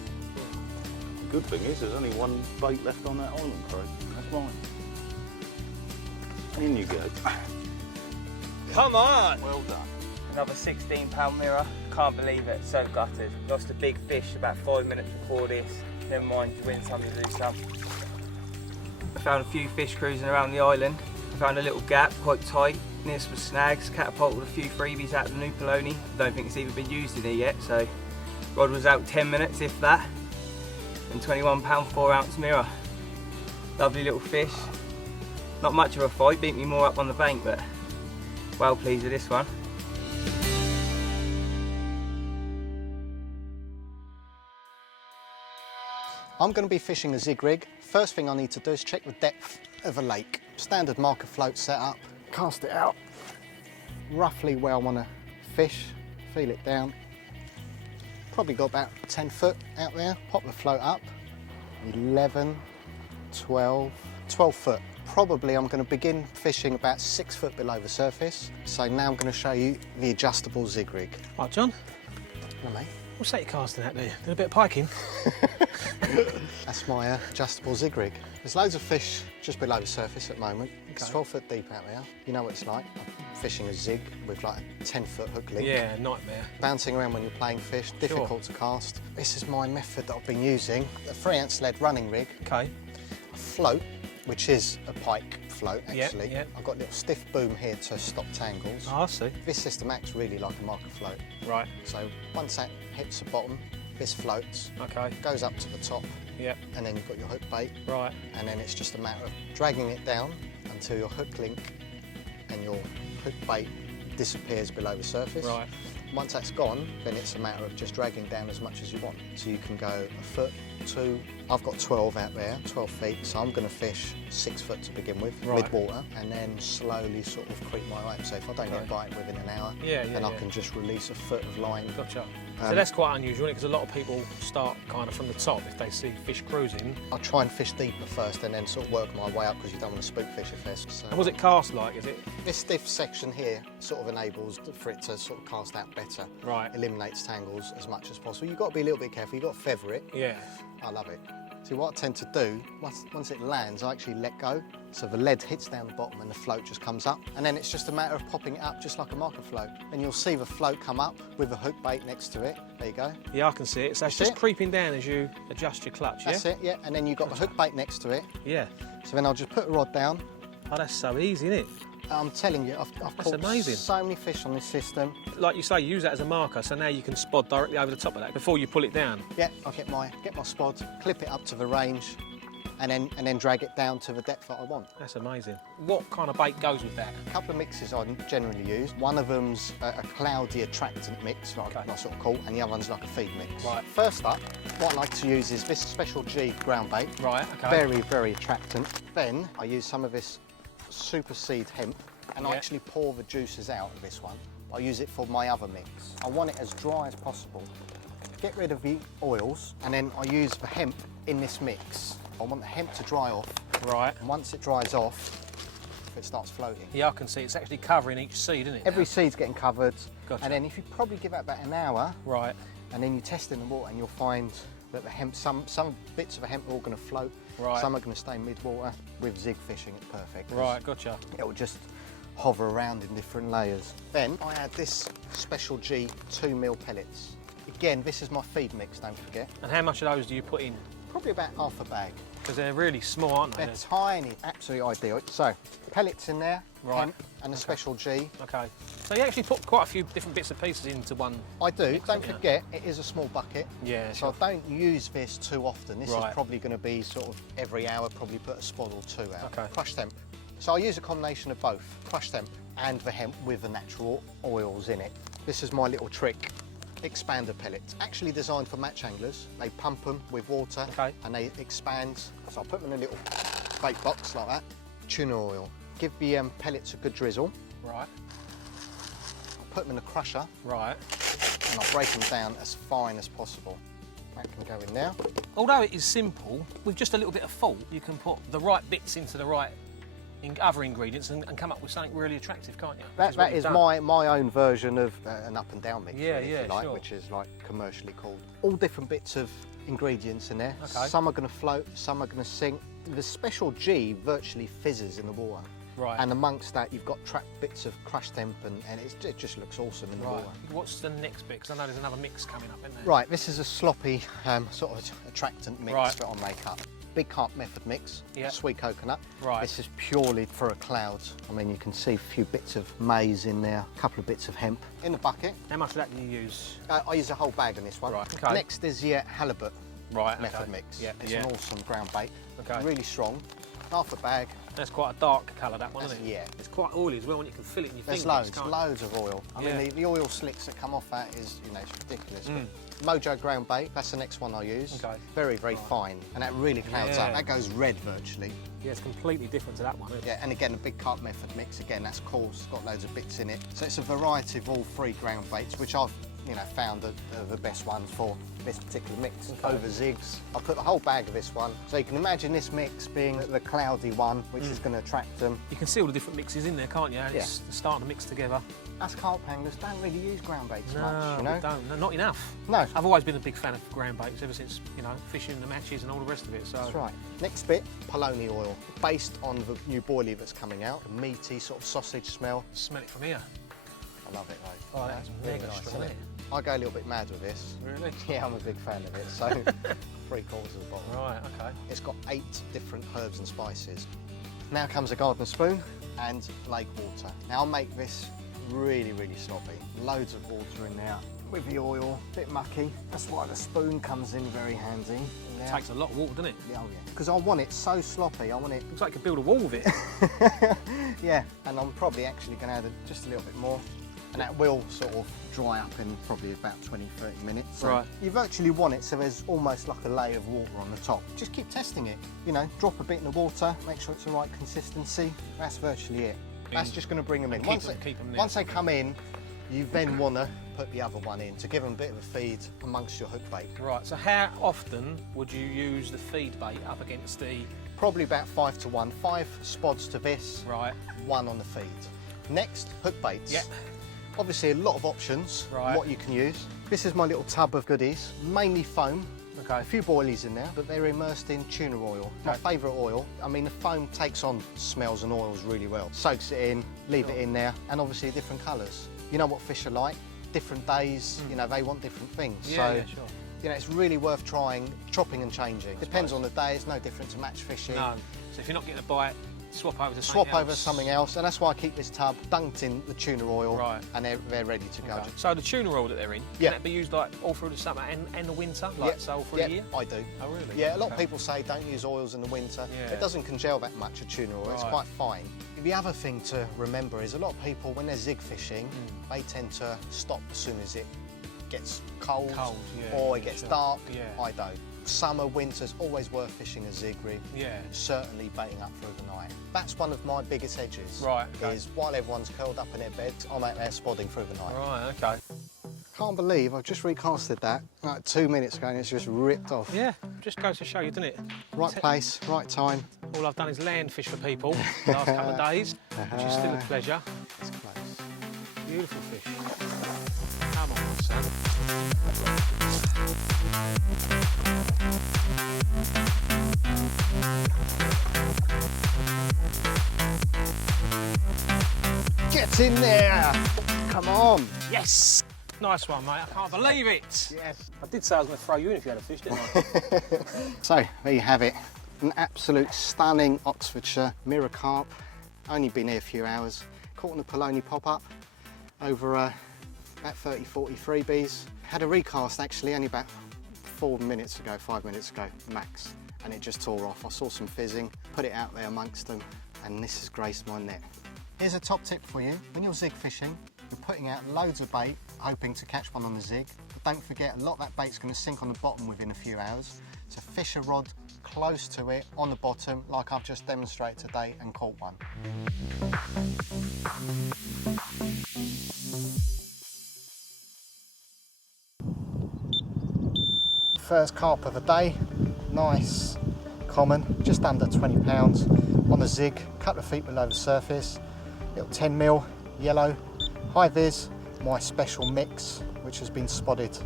The good thing is there's only one bait left on that island, Craig. That's mine. In you go. come on! Well done. Another £16 mirror. Can't believe it. So gutted. Lost a big fish about 5 minutes before this. Never mind, you win some, you lose some. I found a few fish cruising around the island. I found a little gap, quite tight, near some snags. Catapulted a few freebies out of the new polony. Don't think it's even been used in here yet, so rod was out 10 minutes, if that. And £21 4 ounce mirror. Lovely little fish. Not much of a fight, beat me more up on the bank, but well pleased with this one. I'm going to be fishing a zig rig. First thing I need to do is check the depth of a lake. Standard marker float set up, cast it out roughly where I want to fish, feel it down. Probably got about 10 foot out there. Pop the float up, 11, 12 foot. Probably I'm going to begin fishing about 6 foot below the surface. So now I'm going to show you the adjustable zig rig. Right, John, Hello, mate. what's that you're casting out there? Did a bit of piking? That's my adjustable zig rig. There's loads of fish just below the surface at the moment. It's 12 foot deep out there. You know what it's like, fishing a zig with like a 10 foot hook link. Yeah, nightmare. Bouncing around when you're playing fish, difficult to cast. This is my method that I've been using. A 3 ounce lead running rig, Okay. a float, which is a pike float actually. Yeah. I've got a little stiff boom here to stop tangles. Oh, I see. This system acts really like a marker float. Right. So once that hits the bottom, this floats, Okay. goes up to the top, Yep. and then you've got your hook bait, Right. and then it's just a matter of dragging it down until your hook link and your hook bait disappears below the surface. Right. Once that's gone, then it's a matter of just dragging down as much as you want. So you can go a foot, I've got 12 out there, 12 feet, so I'm going to fish 6 foot to begin with, Right. mid-water, and then slowly sort of creep my way up. So if I don't get bite within an hour, then I can just release a foot of line. Gotcha. So that's quite unusual, because a lot of people start kind of from the top if they see fish cruising. I try and fish deeper first and then sort of work my way up because you don't want to spook fish if there's... So And was it cast like, is it? this stiff section here sort of enables for it to sort of cast out better. Right. Eliminates tangles as much as possible. You've got to be a little bit careful. You've got to feather it. Yeah. I love it. See, what I tend to do, once it lands, I actually let go. So the lead hits down the bottom and the float just comes up. And then it's just a matter of popping it up just like a marker float. And you'll see the float come up with a hook bait next to it. There you go. Yeah, I can see it. So it's See just it? creeping down as you adjust your clutch, yeah? That's it, yeah. And then you've got the hook bait next to it. Yeah. So then I'll just put the rod down. Oh, that's so easy, isn't it? I'm telling you, I've caught amazing. so many fish on this system. Like you say, use that as a marker, so now you can spod directly over the top of that before you pull it down. Yeah, I'll get my spod, clip it up to the range, and then drag it down to the depth that I want. That's amazing. What kind of bait goes with that? A couple of mixes I generally use. One of them's a cloudy attractant mix, like I sort of call, and the other one's like a feed mix. Right. First up, what I like to use is this Special G ground bait. Right, okay. Very, very attractant. Then I use some of this Super Seed hemp, and I Yeah. actually pour the juices out of this one. I use it for my other mix. I want it as dry as possible. Get rid of the oils, and then I use the hemp in this mix. I want the hemp to dry off, Right. and once it dries off, it starts floating. Yeah, I can see it's actually covering each seed, isn't it? Every now? seed's getting covered, Gotcha. and then if you probably give it about an hour, Right. and then you test in the water, and you'll find that the hemp, some bits of the hemp are all going to float, Right. some are going to stay mid-water. With zig fishing, it's perfect. 'cause Right, gotcha. it will just hover around in different layers. Then I add this Special G 2 mil pellets. Again, this is my feed mix, don't forget. And how much of those do you put in? Probably about half a bag. Because they're really small, aren't they? They're tiny, absolutely ideal. So, pellets in there, Right. hemp, and a Special G. Okay. So you actually put quite a few different bits and pieces into one. I do, Mix, don't yeah. forget, it is a small bucket. Yeah, So sure. I don't use this too often. This Right. is probably going to be sort of every hour, probably put a spot or two out. Okay. Crushed hemp. So I use a combination of both, crushed hemp and the hemp with the natural oils in it. This is my little trick. Expander pellets, actually designed for match anglers. They pump them with water Okay. and they expand. So I'll put them in a little bait box like that. Tuna oil. Give the pellets a good drizzle. Right. I'll put them in a crusher Right. and I'll break them down as fine as possible. That can go in there. Although it is simple, with just a little bit of thought, you can put the right bits into the right other ingredients and come up with something really attractive, can't you? That is my own version of an up and down mix, Yeah, really, if yeah, you like, sure. which is like commercially called. All different bits of ingredients in there. Okay. Some are going to float, some are going to sink. The Special G virtually fizzes in the water. Right. And amongst that, you've got trapped bits of crushed hemp, and it just looks awesome in the Right. water. What's the next bit? Because I know there's another mix coming up, isn't there? Right, this is a sloppy sort of attractant mix Right. that I make up. Big Carp method mix, Yeah. sweet coconut. Right. This is purely for a cloud. I mean, you can see a few bits of maize in there, a couple of bits of hemp. In the bucket, How much of that do you use? I use a whole bag on this one. Right, okay. Next is the halibut Right. method okay. mix. Yeah. It's yeah. an awesome ground bait. Okay. Really strong. Half a bag. That's quite a dark colour, that one, That's- isn't it? yeah. It's quite oily as well, and you can feel it in your There's fingers. loads of oil. I Yeah. mean, the oil slicks that come off that is, it's ridiculous. Mm. But Mojo ground bait, that's the next one I use. Okay. Very, very fine, and that really clouds Yeah. up. That goes red virtually. Yeah, it's completely different to that one. Isn't it? Yeah, and again, the Big Carp method mix, again, that's cool. It's got loads of bits in it. So it's a variety of all three ground baits, which I've, found are the best ones for this particular mix. Okay. Over zigs. I put the whole bag of this one. So you can imagine this mix being the cloudy one, which is going to attract them. You can see all the different mixes in there, can't you? And Yeah. It's starting to mix together. Us carp anglers don't really use ground baits No, much, we don't. No, not enough. No. I've always been a big fan of ground baits ever since, fishing the matches and all the rest of it. So That's right. Next bit, polony oil. Based on the new boilie that's coming out, a meaty sort of sausage smell. Smell it from here. I love it though. Oh, that's really mega nice, strong, isn't it? isn't I go a little bit mad with this. Really? Yeah, I'm a big fan of it. So 3/4 of the bottle. Right. Okay. It's got 8 different herbs and spices. Now comes a garden spoon and lake water. Now I'll make this really, really sloppy. Loads of water in there with the oil, a bit mucky. That's why the spoon comes in very handy. It takes a lot of water, doesn't it? Oh yeah, because I want it so sloppy. I want it, Looks like you could build a wall with it. yeah. And I'm probably actually going to add just a little bit more. and that will sort of dry up in probably about 20-30 minutes. So Right. you virtually want it so there's almost like a layer of water on the top. Just keep testing it. You know, drop a bit in the water, make sure it's the right consistency. That's virtually it. That's just going to bring them in. Once they come in, you then want to put the other one in to give them a bit of a feed amongst your hook bait. Right, so how often would you use the feed bait up against the... Probably about 5 to 1. 5 spods to this, Right. 1 on the feed. Next, hook baits. Yep. Obviously a lot of options Right. what you can use. This is my little tub of goodies, mainly foam. Okay. A few boilies in there, but they're immersed in tuna oil. My favourite oil. I mean, the foam takes on smells and oils really well. Soaks it in, leave it in there, and obviously different colours. You know what fish are like, different days, you know, they want different things. Yeah, so, yeah, sure. you know, it's really worth trying, chopping and changing. Depends on the day, it's no different to match fishing. No. So if you're not getting a bite, swap over to Swap over something else, and that's why I keep this tub dunked in the tuna oil, Right. and they're ready to go. Okay. So the tuna oil that they're in, Yeah. can that be used like all through the summer and the winter, like so all through the year? I do. Oh really? Yeah, a lot of Okay. people say don't use oils in the winter. Yeah. It doesn't congeal that much, a tuna oil, it's Right. quite fine. The other thing to remember is a lot of people, when they're zig fishing, they tend to stop as soon as it gets cold, yeah, or it yeah, gets sure. dark. Yeah. I don't. Summer, winter's always worth fishing a zig rig. Yeah. Certainly baiting up through the night. That's one of my biggest edges. Right, okay. Is while everyone's curled up in their beds, I'm out there spodding through the night. Right, okay. Can't believe I've just recasted that like 2 minutes ago and it's just ripped off. Yeah, just goes to show you, doesn't it? Right place, right time. All I've done is land fish for people the last couple of days, which is still a pleasure. It's close. Beautiful fish. Come on, son. Get in there! Come on! Yes! Nice one, mate. I can't believe it. Yes. I did say I was going to throw you in if you had a fish, didn't I? So, there you have it. An absolute stunning Oxfordshire mirror carp. Only been here a few hours. Caught on the Poloni pop-up over about 30, 40 freebies. Had a recast actually only about 5 minutes ago, max. And it just tore off. I saw some fizzing, put it out there amongst them, and this has graced my net. Here's a top tip for you. When you're zig fishing, you're putting out loads of bait, hoping to catch one on the zig. But don't forget, a lot of that bait's going to sink on the bottom within a few hours. So fish a rod close to it, on the bottom, like I've just demonstrated today, and caught one. First carp of the day, nice, common, just under 20 pounds on a zig, a couple of feet below the surface, little 10mm yellow, high vis, my special mix, which has been spotted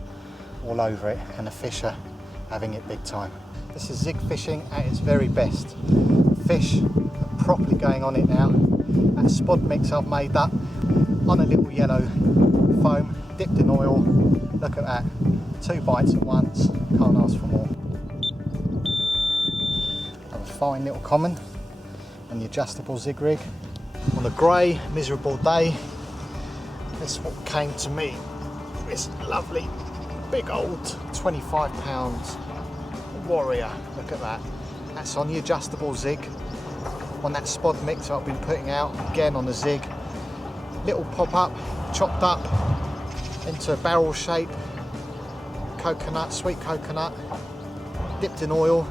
all over it, and the fish are having it big time. This is zig fishing at its very best. Fish are properly going on it now. That spod mix I've made up on a little yellow foam, dipped in oil. Look at that, 2 bites at once, can't ask for more. A fine little common on the adjustable zig rig. On a grey, miserable day, this is what came to me. This lovely, big old 25 pounds warrior. Look at that. That's on the adjustable zig. On that spod mix I've been putting out, again on the zig. Little pop-up, chopped up into a barrel shape. Coconut, sweet coconut, dipped in oil.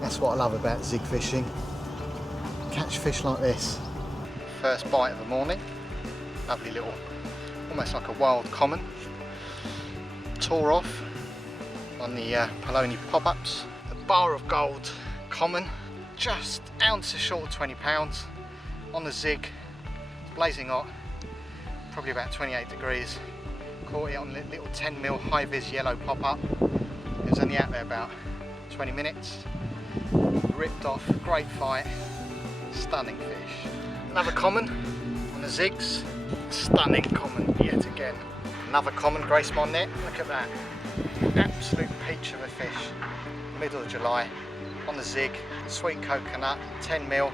That's what I love about zig fishing. Catch fish like this. First bite of the morning. Lovely little, almost like a wild common. Tore off on the Poloni pop-ups. The bar of gold common, just ounces short of 20 pounds on the zig. It's blazing hot, probably about 28 degrees. Caught it on a little 10mm high vis yellow pop-up. It was only out there about 20 minutes. Ripped off, great fight, stunning fish. Another common on the zigs, stunning common yet again. Another common graced my net, look at that. Absolute peach of a fish. Middle of July, on the zig, sweet coconut, 10mm,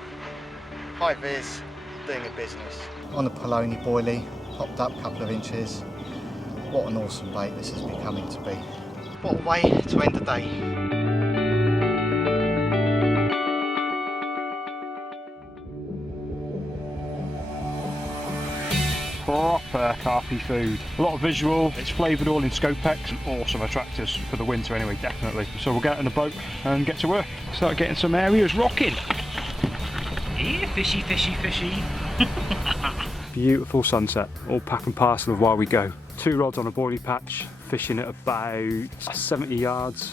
high vis, doing a business. On the Poloni boilie, popped up a couple of inches. What an awesome bait this is becoming to be. What a way to end the day. Oh. proper carpy food. A lot of visual, it's flavoured all in Scopex, and awesome attractors for the winter anyway, definitely. So we'll get in the boat and get to work. Start getting some areas rocking. Yeah, fishy, fishy, fishy. Beautiful sunset, all pack and parcel of while we go. 2 rods on a boilie patch, fishing at about 70 yards.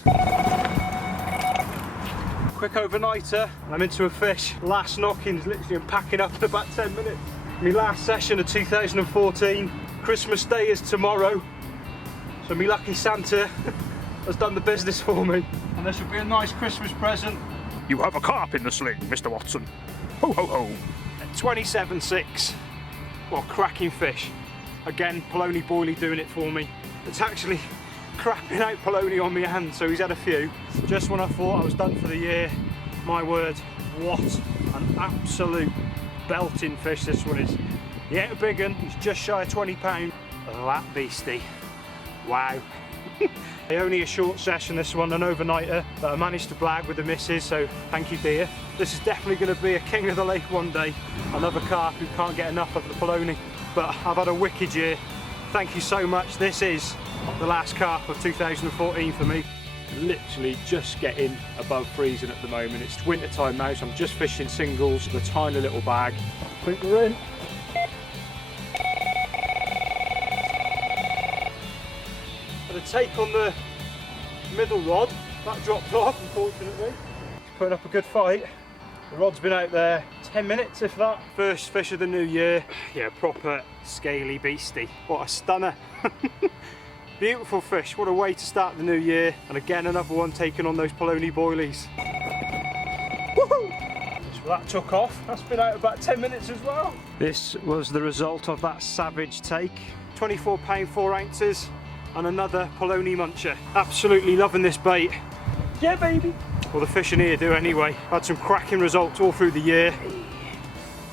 Quick overnighter, and I'm into a fish. Last knockings, literally I'm packing up in about 10 minutes. My last session of 2014. Christmas Day is tomorrow, so my lucky Santa has done the business for me. And this will be a nice Christmas present. You have a carp in the sling, Mr. Watson. Ho ho ho. At 27.6. Well, cracking fish. Again, Polony Boilie doing it for me. It's actually crapping out Polony on my hand, so he's had a few. Just when I thought I was done for the year, my word, what an absolute belting fish this one is. He ain't a big one, he's just shy of 20 pounds. That beastie, wow. Only a short session this one, an overnighter, that I managed to blag with the missus, so thank you dear. This is definitely going to be a king of the lake one day. Another carp who can't get enough of the Polony. But I've had a wicked year. Thank you so much. This is the last carp of 2014 for me. Literally just getting above freezing at the moment. It's winter time now, so I'm just fishing singles with a tiny little bag. I think we're in. Had a take on the middle rod. That dropped off, unfortunately. Putting up a good fight. The rod's been out there 10 minutes, if that. First fish of the new year. Yeah, proper scaly beastie. What a stunner. Beautiful fish, what a way to start the new year. And again, another one taking on those Polony Boilies. Woohoo! So that took off. That's been out about 10 minutes as well. This was the result of that savage take. 24 pound 4 ounces and another Polony muncher. Absolutely loving this bait. Yeah, baby. Well, the fish in here do anyway. Had some cracking results all through the year.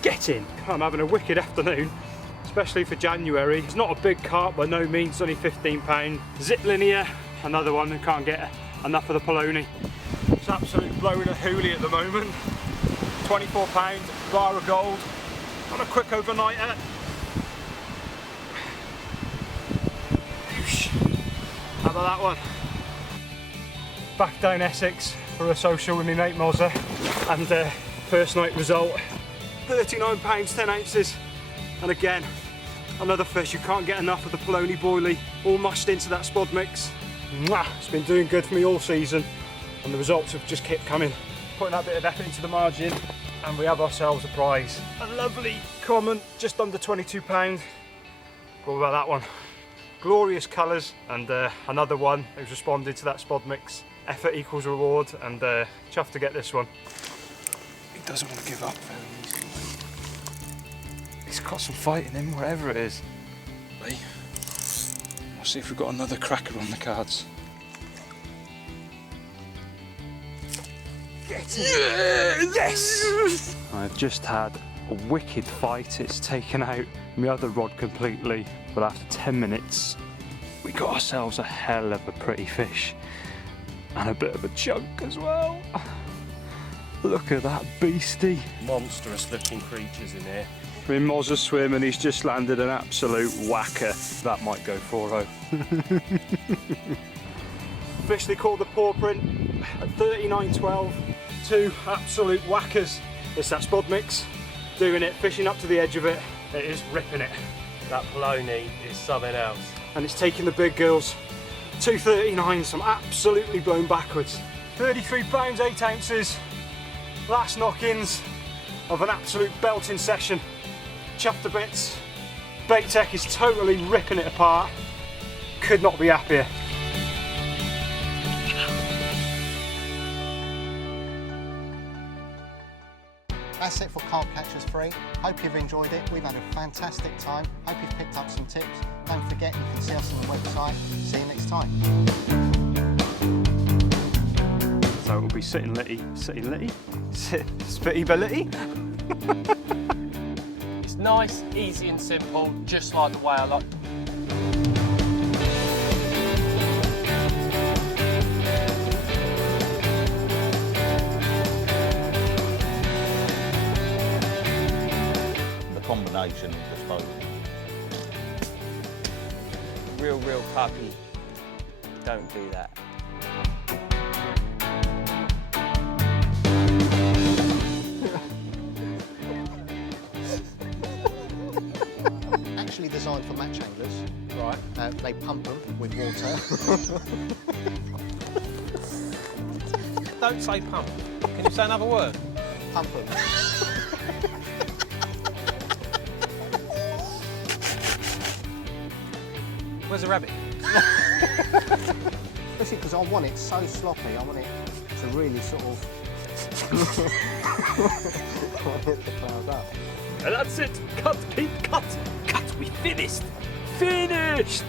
Get in. I'm having a wicked afternoon, especially for January. It's not a big carp by no means, it's only 15 pound. Zip linear, another one who can't get enough of the Polony. It's absolutely blowing a hoolie at the moment. 24 pound bar of gold on a quick overnighter. How about that one? Back down Essex for a social with my mate Mozza, and first night result, £39 10 ounces, and again another fish you can't get enough of the Polony Boilie, all mushed into that spod mix. Mwah! It's been doing good for me all season, and the results have just kept coming. Putting that bit of effort into the margin, and we have ourselves a prize. A lovely common, just under £22. What about that one? Glorious colours, and another one who's responded to that spod mix. Effort equals reward, and chuffed to get this one. He doesn't want to give up very easily. He's got some fight in him, wherever it is. We'll see if we've got another cracker on the cards. Get it! Yes! I've just had a wicked fight. It's taken out my other rod completely, but after 10 minutes we got ourselves a hell of a pretty fish. And a bit of a chunk as well. Look at that beastie. Monstrous looking creatures in here. I mean, Mozza's swim and he's just landed an absolute whacker. That might go 4-0. Fish they call the paw print at 39.12. 2 absolute whackers. It's that spod mix, doing it, fishing up to the edge of it. It is ripping it. That Polony is something else. And it's taking the big girls. 239, so I'm absolutely blown backwards. 33 pounds 8 ounces. Last knock-ins of an absolute belting session. Chuffed to bits. Bait Tech is totally ripping it apart. Could not be happier. That's it for Carp Catchers 3. Hope you've enjoyed it. We've had a fantastic time. Hope you've picked up some tips. Don't forget you can see us on the website. See you next time. So it will be sitting litty, spitty belly. It's nice, easy and simple, just like the way I like. Combination of disposal. real carpy don't do that. Actually designed for match anglers. Right. They pump them with water. Don't say pump. Can you say another word? Pump them. Where's the rabbit? Especially because I want it so sloppy. I want it to really sort of. I want it to cloud up. And that's it. Cut, Pete, cut. Cut, we finished. Finished.